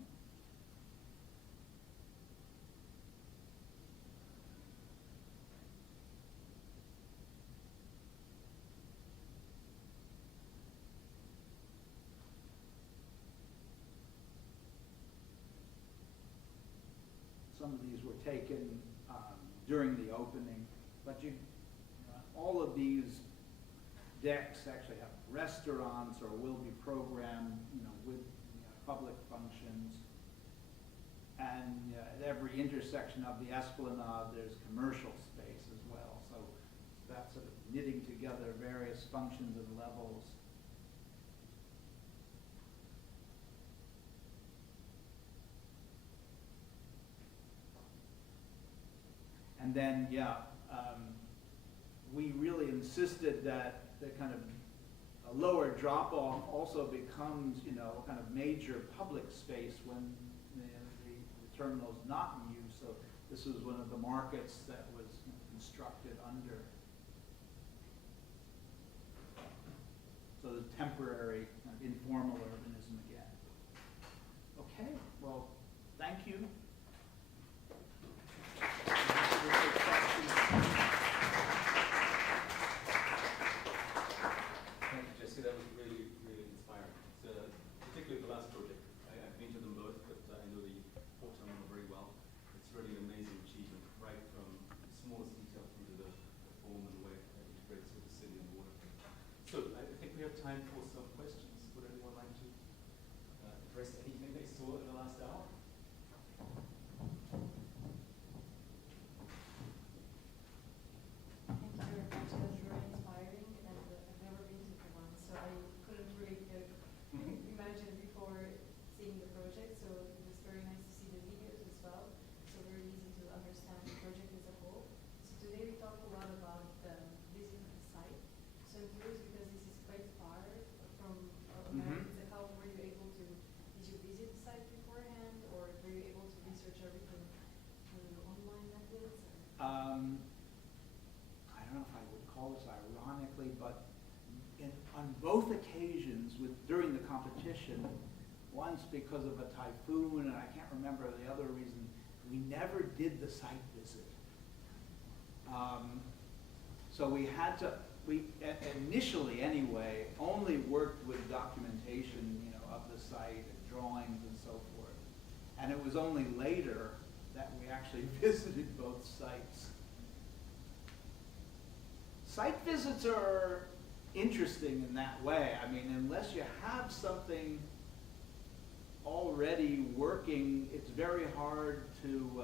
Some of these were taken during the opening, but all of these decks actually have restaurants or will be programmed, with public functions. And And at every intersection of the esplanade, there's commercial space as well. So that's sort of knitting together various functions and levels. And then, we really insisted that the kind of a lower drop-off also becomes, a kind of major public space when the terminal is not in use. So this was one of the markets that was constructed under. So the temporary, informal urbanism again. Okay, well, thank you. Thank you, Jesse. That was really, really inspiring. So, particularly the last project. I've been to them both, but I know the port terminal very well. It's really an amazing achievement, right from the smallest detail through to the form and the way it integrates with the city and the water. So, I think we have time for some questions. Would anyone like to address anything they saw in the last hour? Thank you very much. That was very inspiring, and I've never been to one, so I couldn't really imagine before seeing the project. So it was very nice to see the videos as well. So very easy to understand the project as a whole. So today we talked a lot about visiting the site. So I'm curious because this is quite far from America. How were you able to? Did you visit the site beforehand, or were you able to research everything through online methods? I don't know if I would call this ironically, but on both occasions during the competition, once because of a typhoon, and I can't remember the other reason, we never did the site visit. So we initially anyway, only worked with documentation, of the site and drawings and so forth. And it was only later that we actually visited both sites. Site visits are interesting in that way. I mean, unless you have something already working, it's very hard to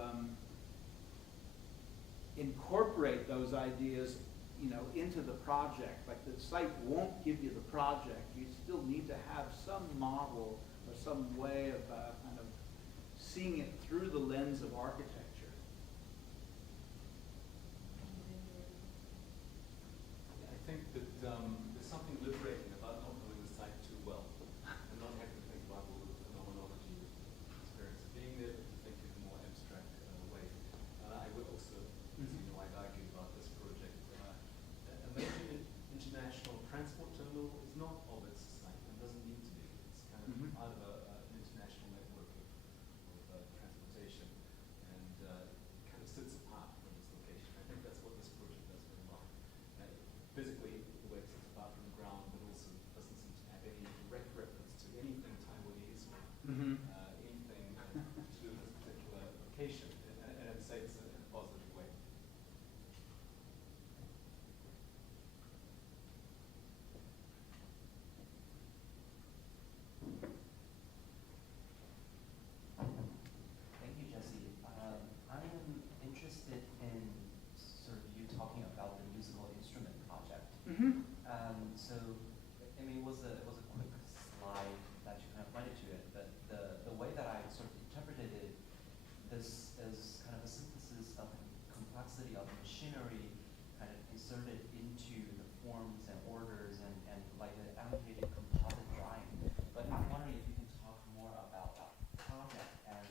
incorporate those ideas, into the project. Like the site won't give you the project. You still need to have some model or some way of kind of seeing it through the lens of architecture. I think that there's something liberating about not knowing the site too well and not having to think about all the phenomenology of the experience. Being there, but to think in a more abstract way. I would also, as you know, I'd argue about this project. A major international transport terminal is not of its site and doesn't need to be. It's kind of part of an international network of transportation and kind of sits apart from this location. I think that's what this project does very well. Physically, the way it sits apart from the ground, but also doesn't seem to have any direct reference to anything Taiwanese or anything to do with this particular location. And I'd say it's in a positive way. Thank you, Jesse. I am interested in sort of you talking about the musical instrument project. So, I mean, it was a quick slide that you kind of pointed to it, but the way that I sort of interpreted it, this is kind of a synthesis of the complexity of machinery kind of inserted into the forms and orders and like the annotated composite drawing. But I'm wondering if you can talk more about that project, and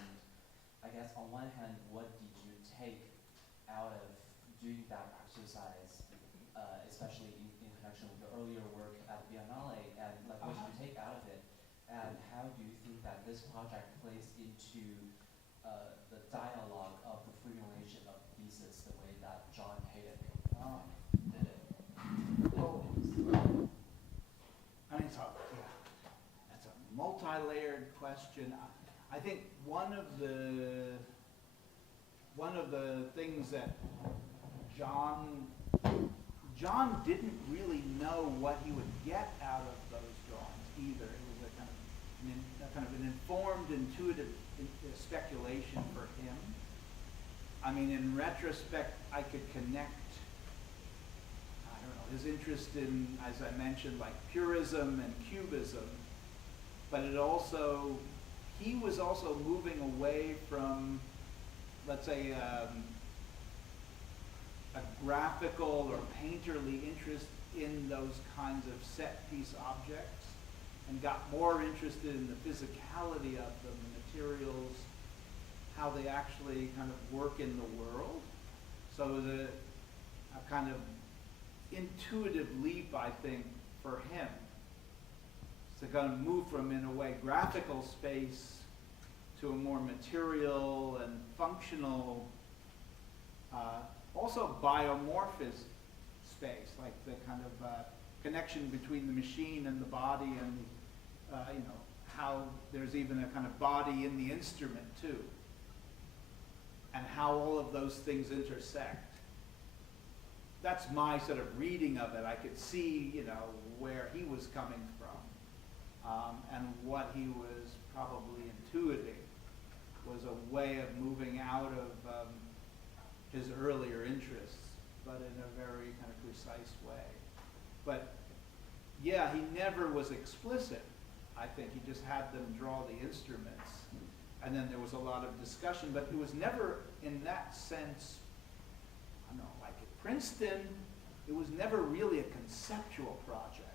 I guess on one hand, what did you take out of doing that exercise, especially in connection with your earlier work at Biennale, and like what did you take out of it, and how do you think that this project plays into the dialogue of the formulation of thesis, the way that John Hayden did it? Well, I mean, that's a multi-layered question. I think one of the things that John didn't really know what he would get out of those drawings either. It was a kind of an informed, intuitive speculation for I mean, in retrospect, I could connect, I don't know, his interest in, as I mentioned, like purism and cubism, but it also, he was also moving away from, let's say, a graphical or painterly interest in those kinds of set piece objects, and got more interested in the physicality of them, the materials, how they actually kind of work in the world. So it was a kind of intuitive leap, I think, for him to kind of move from, in a way, graphical space to a more material and functional, also biomorphous space, like the kind of connection between the machine and the body, and you know, how there's even a kind of body in the instrument too, and how all of those things intersect. That's my sort of reading of it. I could see, you know, where he was coming from, and what he was probably intuiting was a way of moving out of his earlier interests, but in a very kind of precise way. But yeah, he never was explicit. I think he just had them draw the instruments, and then there was a lot of discussion, but it was never, in that sense, I don't know, like at Princeton, it was never really a conceptual project.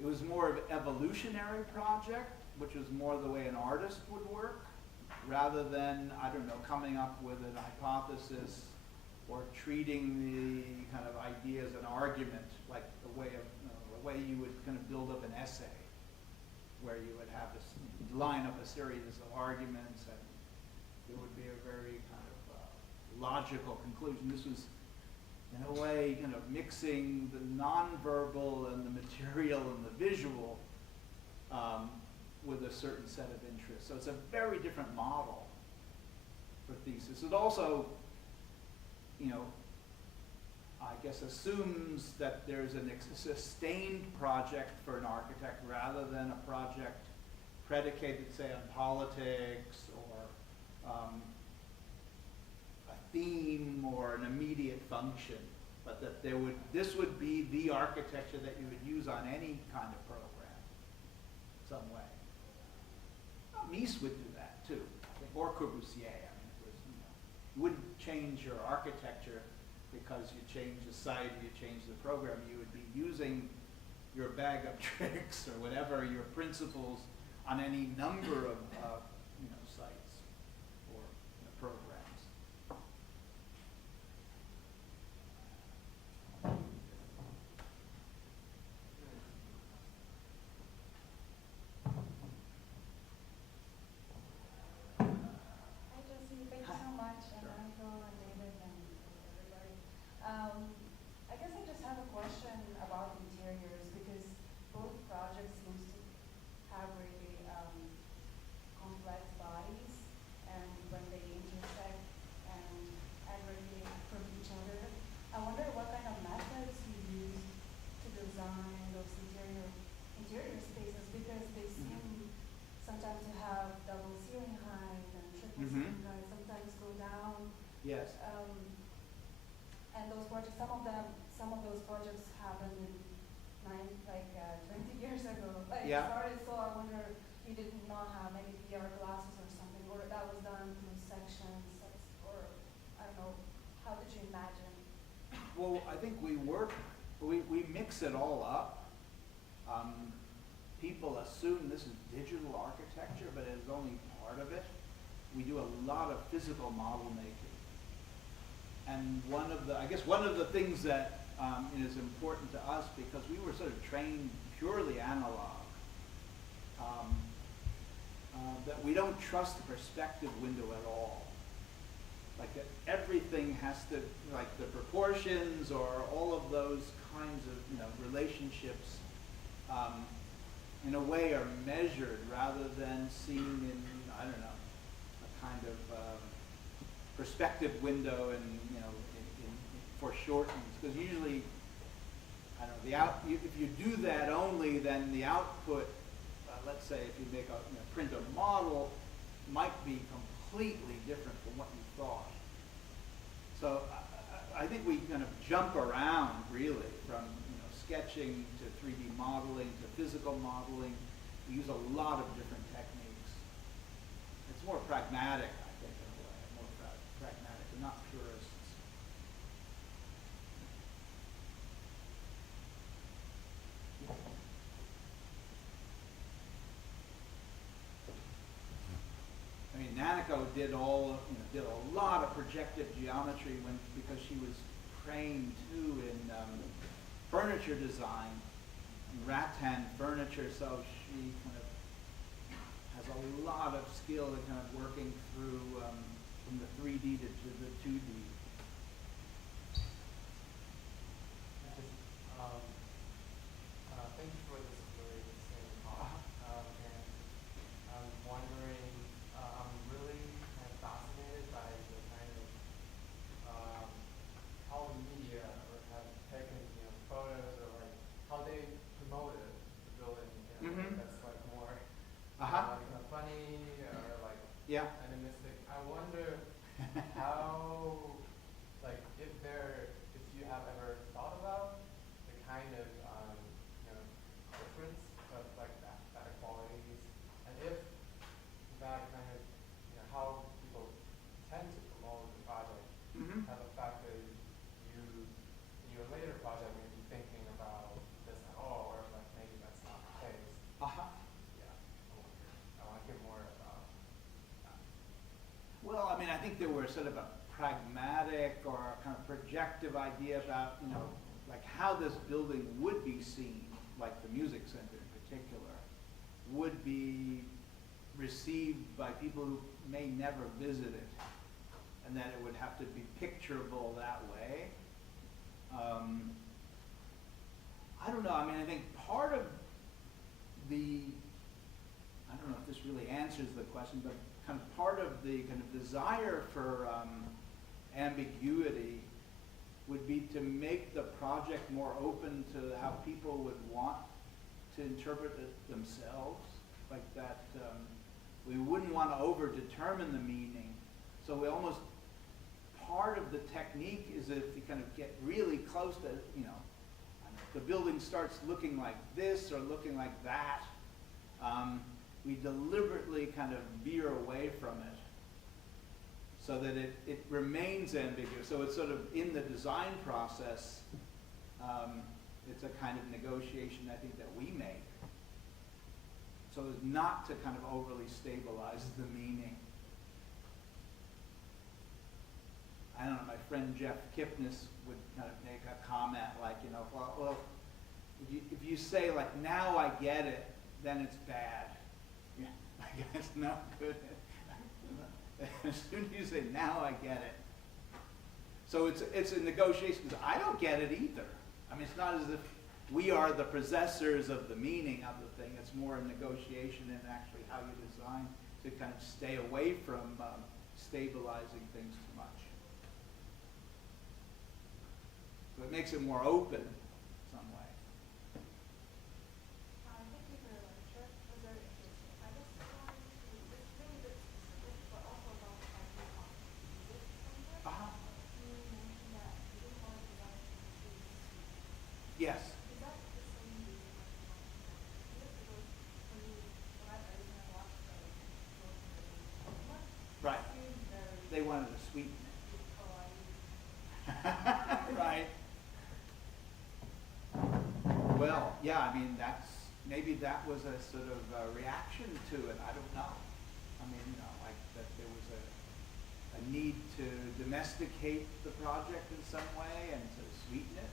It was more of an evolutionary project, which was more the way an artist would work, rather than, I don't know, coming up with an hypothesis or treating the kind of idea as an argument, like the way of, you know, the way you would kind of build up an essay, where you would have this, line up a series of arguments, and there would be a very kind of logical conclusion. This was, in a way, you know, mixing the nonverbal and the material and the visual with a certain set of interests. So it's a very different model for thesis. It also, you know, I guess assumes that there's a sustained project for an architect rather than a project predicated, say, on politics or a theme or an immediate function, but that there would, this would be the architecture that you would use on any kind of program, some way. Mies would do that too, I think, or Corbusier. I mean, it was, you know, you wouldn't change your architecture because you change the site, you change the program. You would be using your bag of tricks or whatever, your principles on any number of you know, sites or, you know, programs. Hi, Jesse. Thank you so much, and Nanako and David and everybody. I guess I just have a question about interiors, because both projects seem to have really complex bodies, and when they intersect and aggregate from each other, I wonder what kind of methods you use to design those interior spaces, because they seem sometimes to have double ceiling height and triple ceiling height, sometimes go down. Yes. And those projects, some of those projects happened in 20 years ago. Like, Yeah. started, so I wonder if you did not have any PR classes or something, or that was done through sections, or I don't know. How did you imagine? Well, I think we mix it all up. People assume this is digital architecture, but it is only part of it. We do a lot of physical model making. And one of the things that is important to us, because we were sort of trained purely analog, that we don't trust the perspective window at all. Like that everything has to, like the proportions or all of those kinds of, you know, relationships, in a way are measured rather than seen in, I don't know, a kind of perspective window and, you know, in foreshortenings. Because usually, I don't know, if you do that only, then the output, let's say if you make a, you know, print a model, might be completely different from what you thought. So I think we kind of jump around really from sketching to 3D modeling to physical modeling. We use a lot of different techniques. It's more pragmatic, I think, in a way, more pragmatic, and not purists. I mean, Nanako did a lot of projective geometry because she was trained too in furniture design, rattan furniture, so she kind of has a lot of skill in kind of working through from the 3D to the 2D. Thank you for this very interesting talk. And I'm wondering, I'm really kind of fascinated by the kind of how the media or have taken photos or like how they promoted the building in a way that's like more kind of funny or like animistic. I wonder how, like, if you have ever thought about the kind of difference of like that qualities, and if that kind of how people tend to promote the project have affected you in your later project, maybe thinking about this at all, or like maybe that's not the case. Yeah, I want to hear more about that. Well, I mean, I think there were sort of a pragmatic or kind of projective idea about, like how this building would be seen, like the music center in particular, would be received by people who may never visit it, and that it would have to be picturable that way. I don't know, I mean, I think part of I don't know if this really answers the question, but kind of part of the kind of desire for ambiguity would be to make the project more open to how people would want to interpret it themselves, like that we wouldn't want to over-determine the meaning. So we almost, part of the technique is if you kind of get really close to, the building starts looking like this or looking like that, we deliberately kind of veer away from it so that it remains ambiguous. So it's sort of in the design process, it's a kind of negotiation I think that we make, so as not to kind of overly stabilize the meaning. I don't know, my friend Jeff Kipnis would kind of make a comment like, well, if you say like, now I get it, then it's bad. Yeah, I guess not good. As soon as you say, now I get it. So it's a negotiation, because I don't get it either. I mean, it's not as if we are the possessors of the meaning of the thing. It's more a negotiation in actually how you design to kind of stay away from stabilizing things too much. So it makes it more open in some way. Thank you for your lecture. It was very interesting. I just wanted to, it's really bit specific, but also about the music center. You mentioned that you didn't want to design it to be suite. Yes. Is that the same reason why you want to design it? Because when I originally watched the Right. it seemed very They wanted to sweeten kawaii. it. Right. Well, yeah, I mean, maybe that was a sort of reaction to it. I don't know. I mean, like that there was a need to domesticate the project in some way and to sweeten it.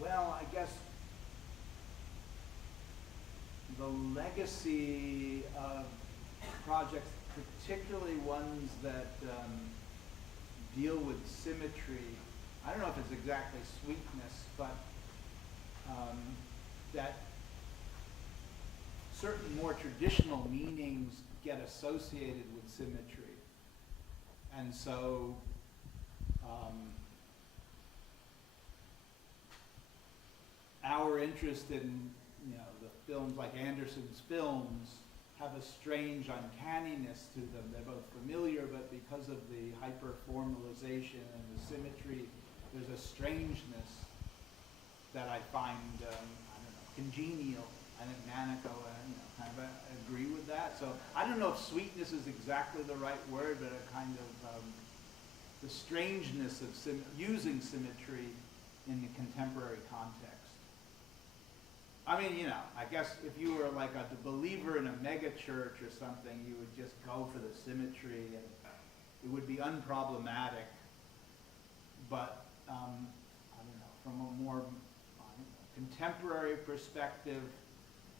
Well, I guess the legacy of projects, particularly ones that deal with symmetry, I don't know if it's exactly sweetness, but that certain more traditional meanings get associated with symmetry. And so interest in, the films like Anderson's films have a strange uncanniness to them. They're both familiar, but because of the hyper-formalization and the symmetry, there's a strangeness that I find, congenial. I think Nanako, kind of agree with that. So I don't know if sweetness is exactly the right word, but a kind of the strangeness of using symmetry in the contemporary context. I mean, I guess if you were like a believer in a mega church or something, you would just go for the symmetry and it would be unproblematic. But, from a more contemporary perspective,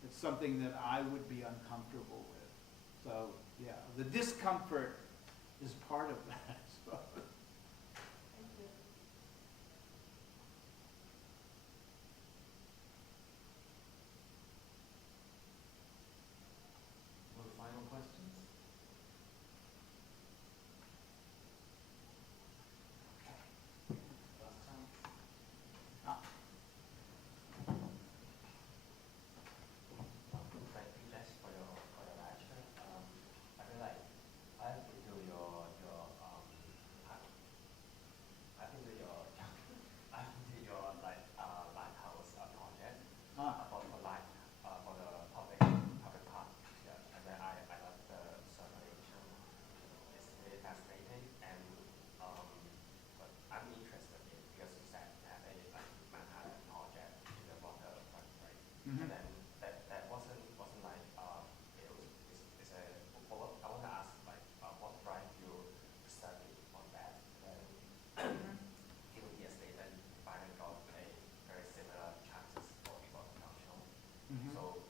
it's something that I would be uncomfortable with. So, yeah, the discomfort is part of that, I suppose. Thank you. What final questions? Last chance. Thank you, Jess, for your lecture. I feel like I've been to your I've been to your lighthouse project for the public part. Yeah, and then I love the circulation. It's really fascinating, and but I'm interested in because you said you have a Manhattan project in the waterfront, right? Mhm. And then that wasn't like it's a I want to ask like what drive you to study on that? Then it would be a state that finally got a very similar chances for production. Mhm. So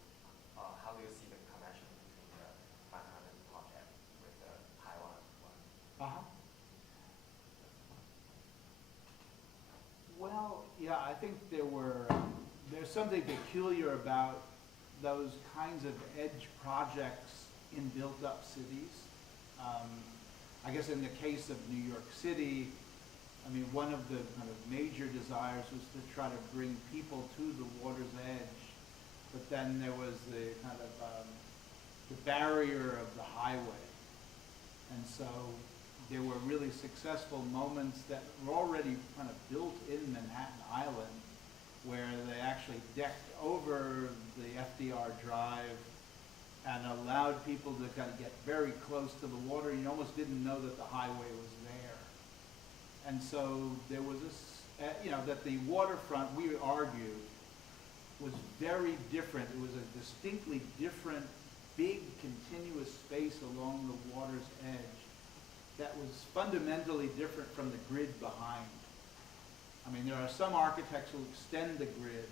how do you see the connection between the Manhattan project with the Taiwan one? Uh-huh. Well, yeah, I think there's something peculiar about those kinds of edge projects in built-up cities. I guess in the case of New York City, I mean, one of the kind of major desires was to try to bring people to the water's edge, but then there was the kind of the barrier of the highway. And so there were really successful moments that were already kind of built in Manhattan Island, where they actually decked over the FDR Drive and allowed people to kind of get very close to the water. You almost didn't know that the highway was there. And so there was this, that the waterfront, we argue, was very different. It was a distinctly different, big, continuous space along the water's edge that was fundamentally different from the grid behind. I mean, there are some architects who extend the grid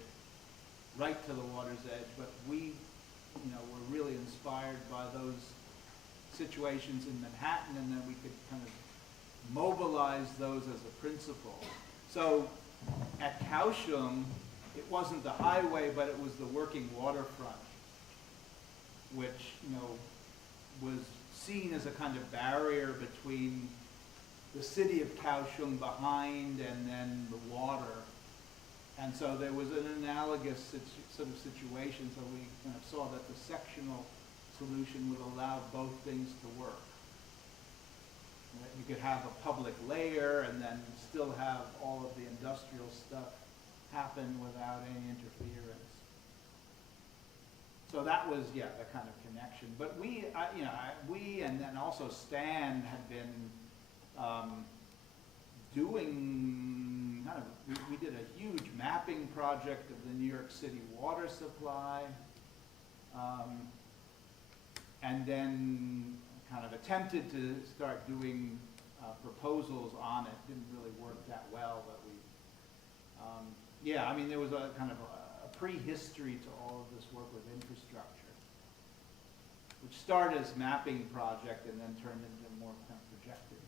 right to the water's edge, but we, were really inspired by those situations in Manhattan, and then we could kind of mobilize those as a principle. So at Kaohsiung, it wasn't the highway, but it was the working waterfront, which, was seen as a kind of barrier between the city of Kaohsiung behind and then the water. And so there was an analogous sort of situation, so we kind of saw that the sectional solution would allow both things to work. That you could have a public layer and then still have all of the industrial stuff happen without any interference. So that was, the kind of connection. But we and then also Stan had been doing kind of, we did a huge mapping project of the New York City water supply, and then kind of attempted to start doing proposals on it. Didn't really work that well, but there was a kind of a prehistory to all of this work with infrastructure, which started as mapping project and then turned into more kind of projected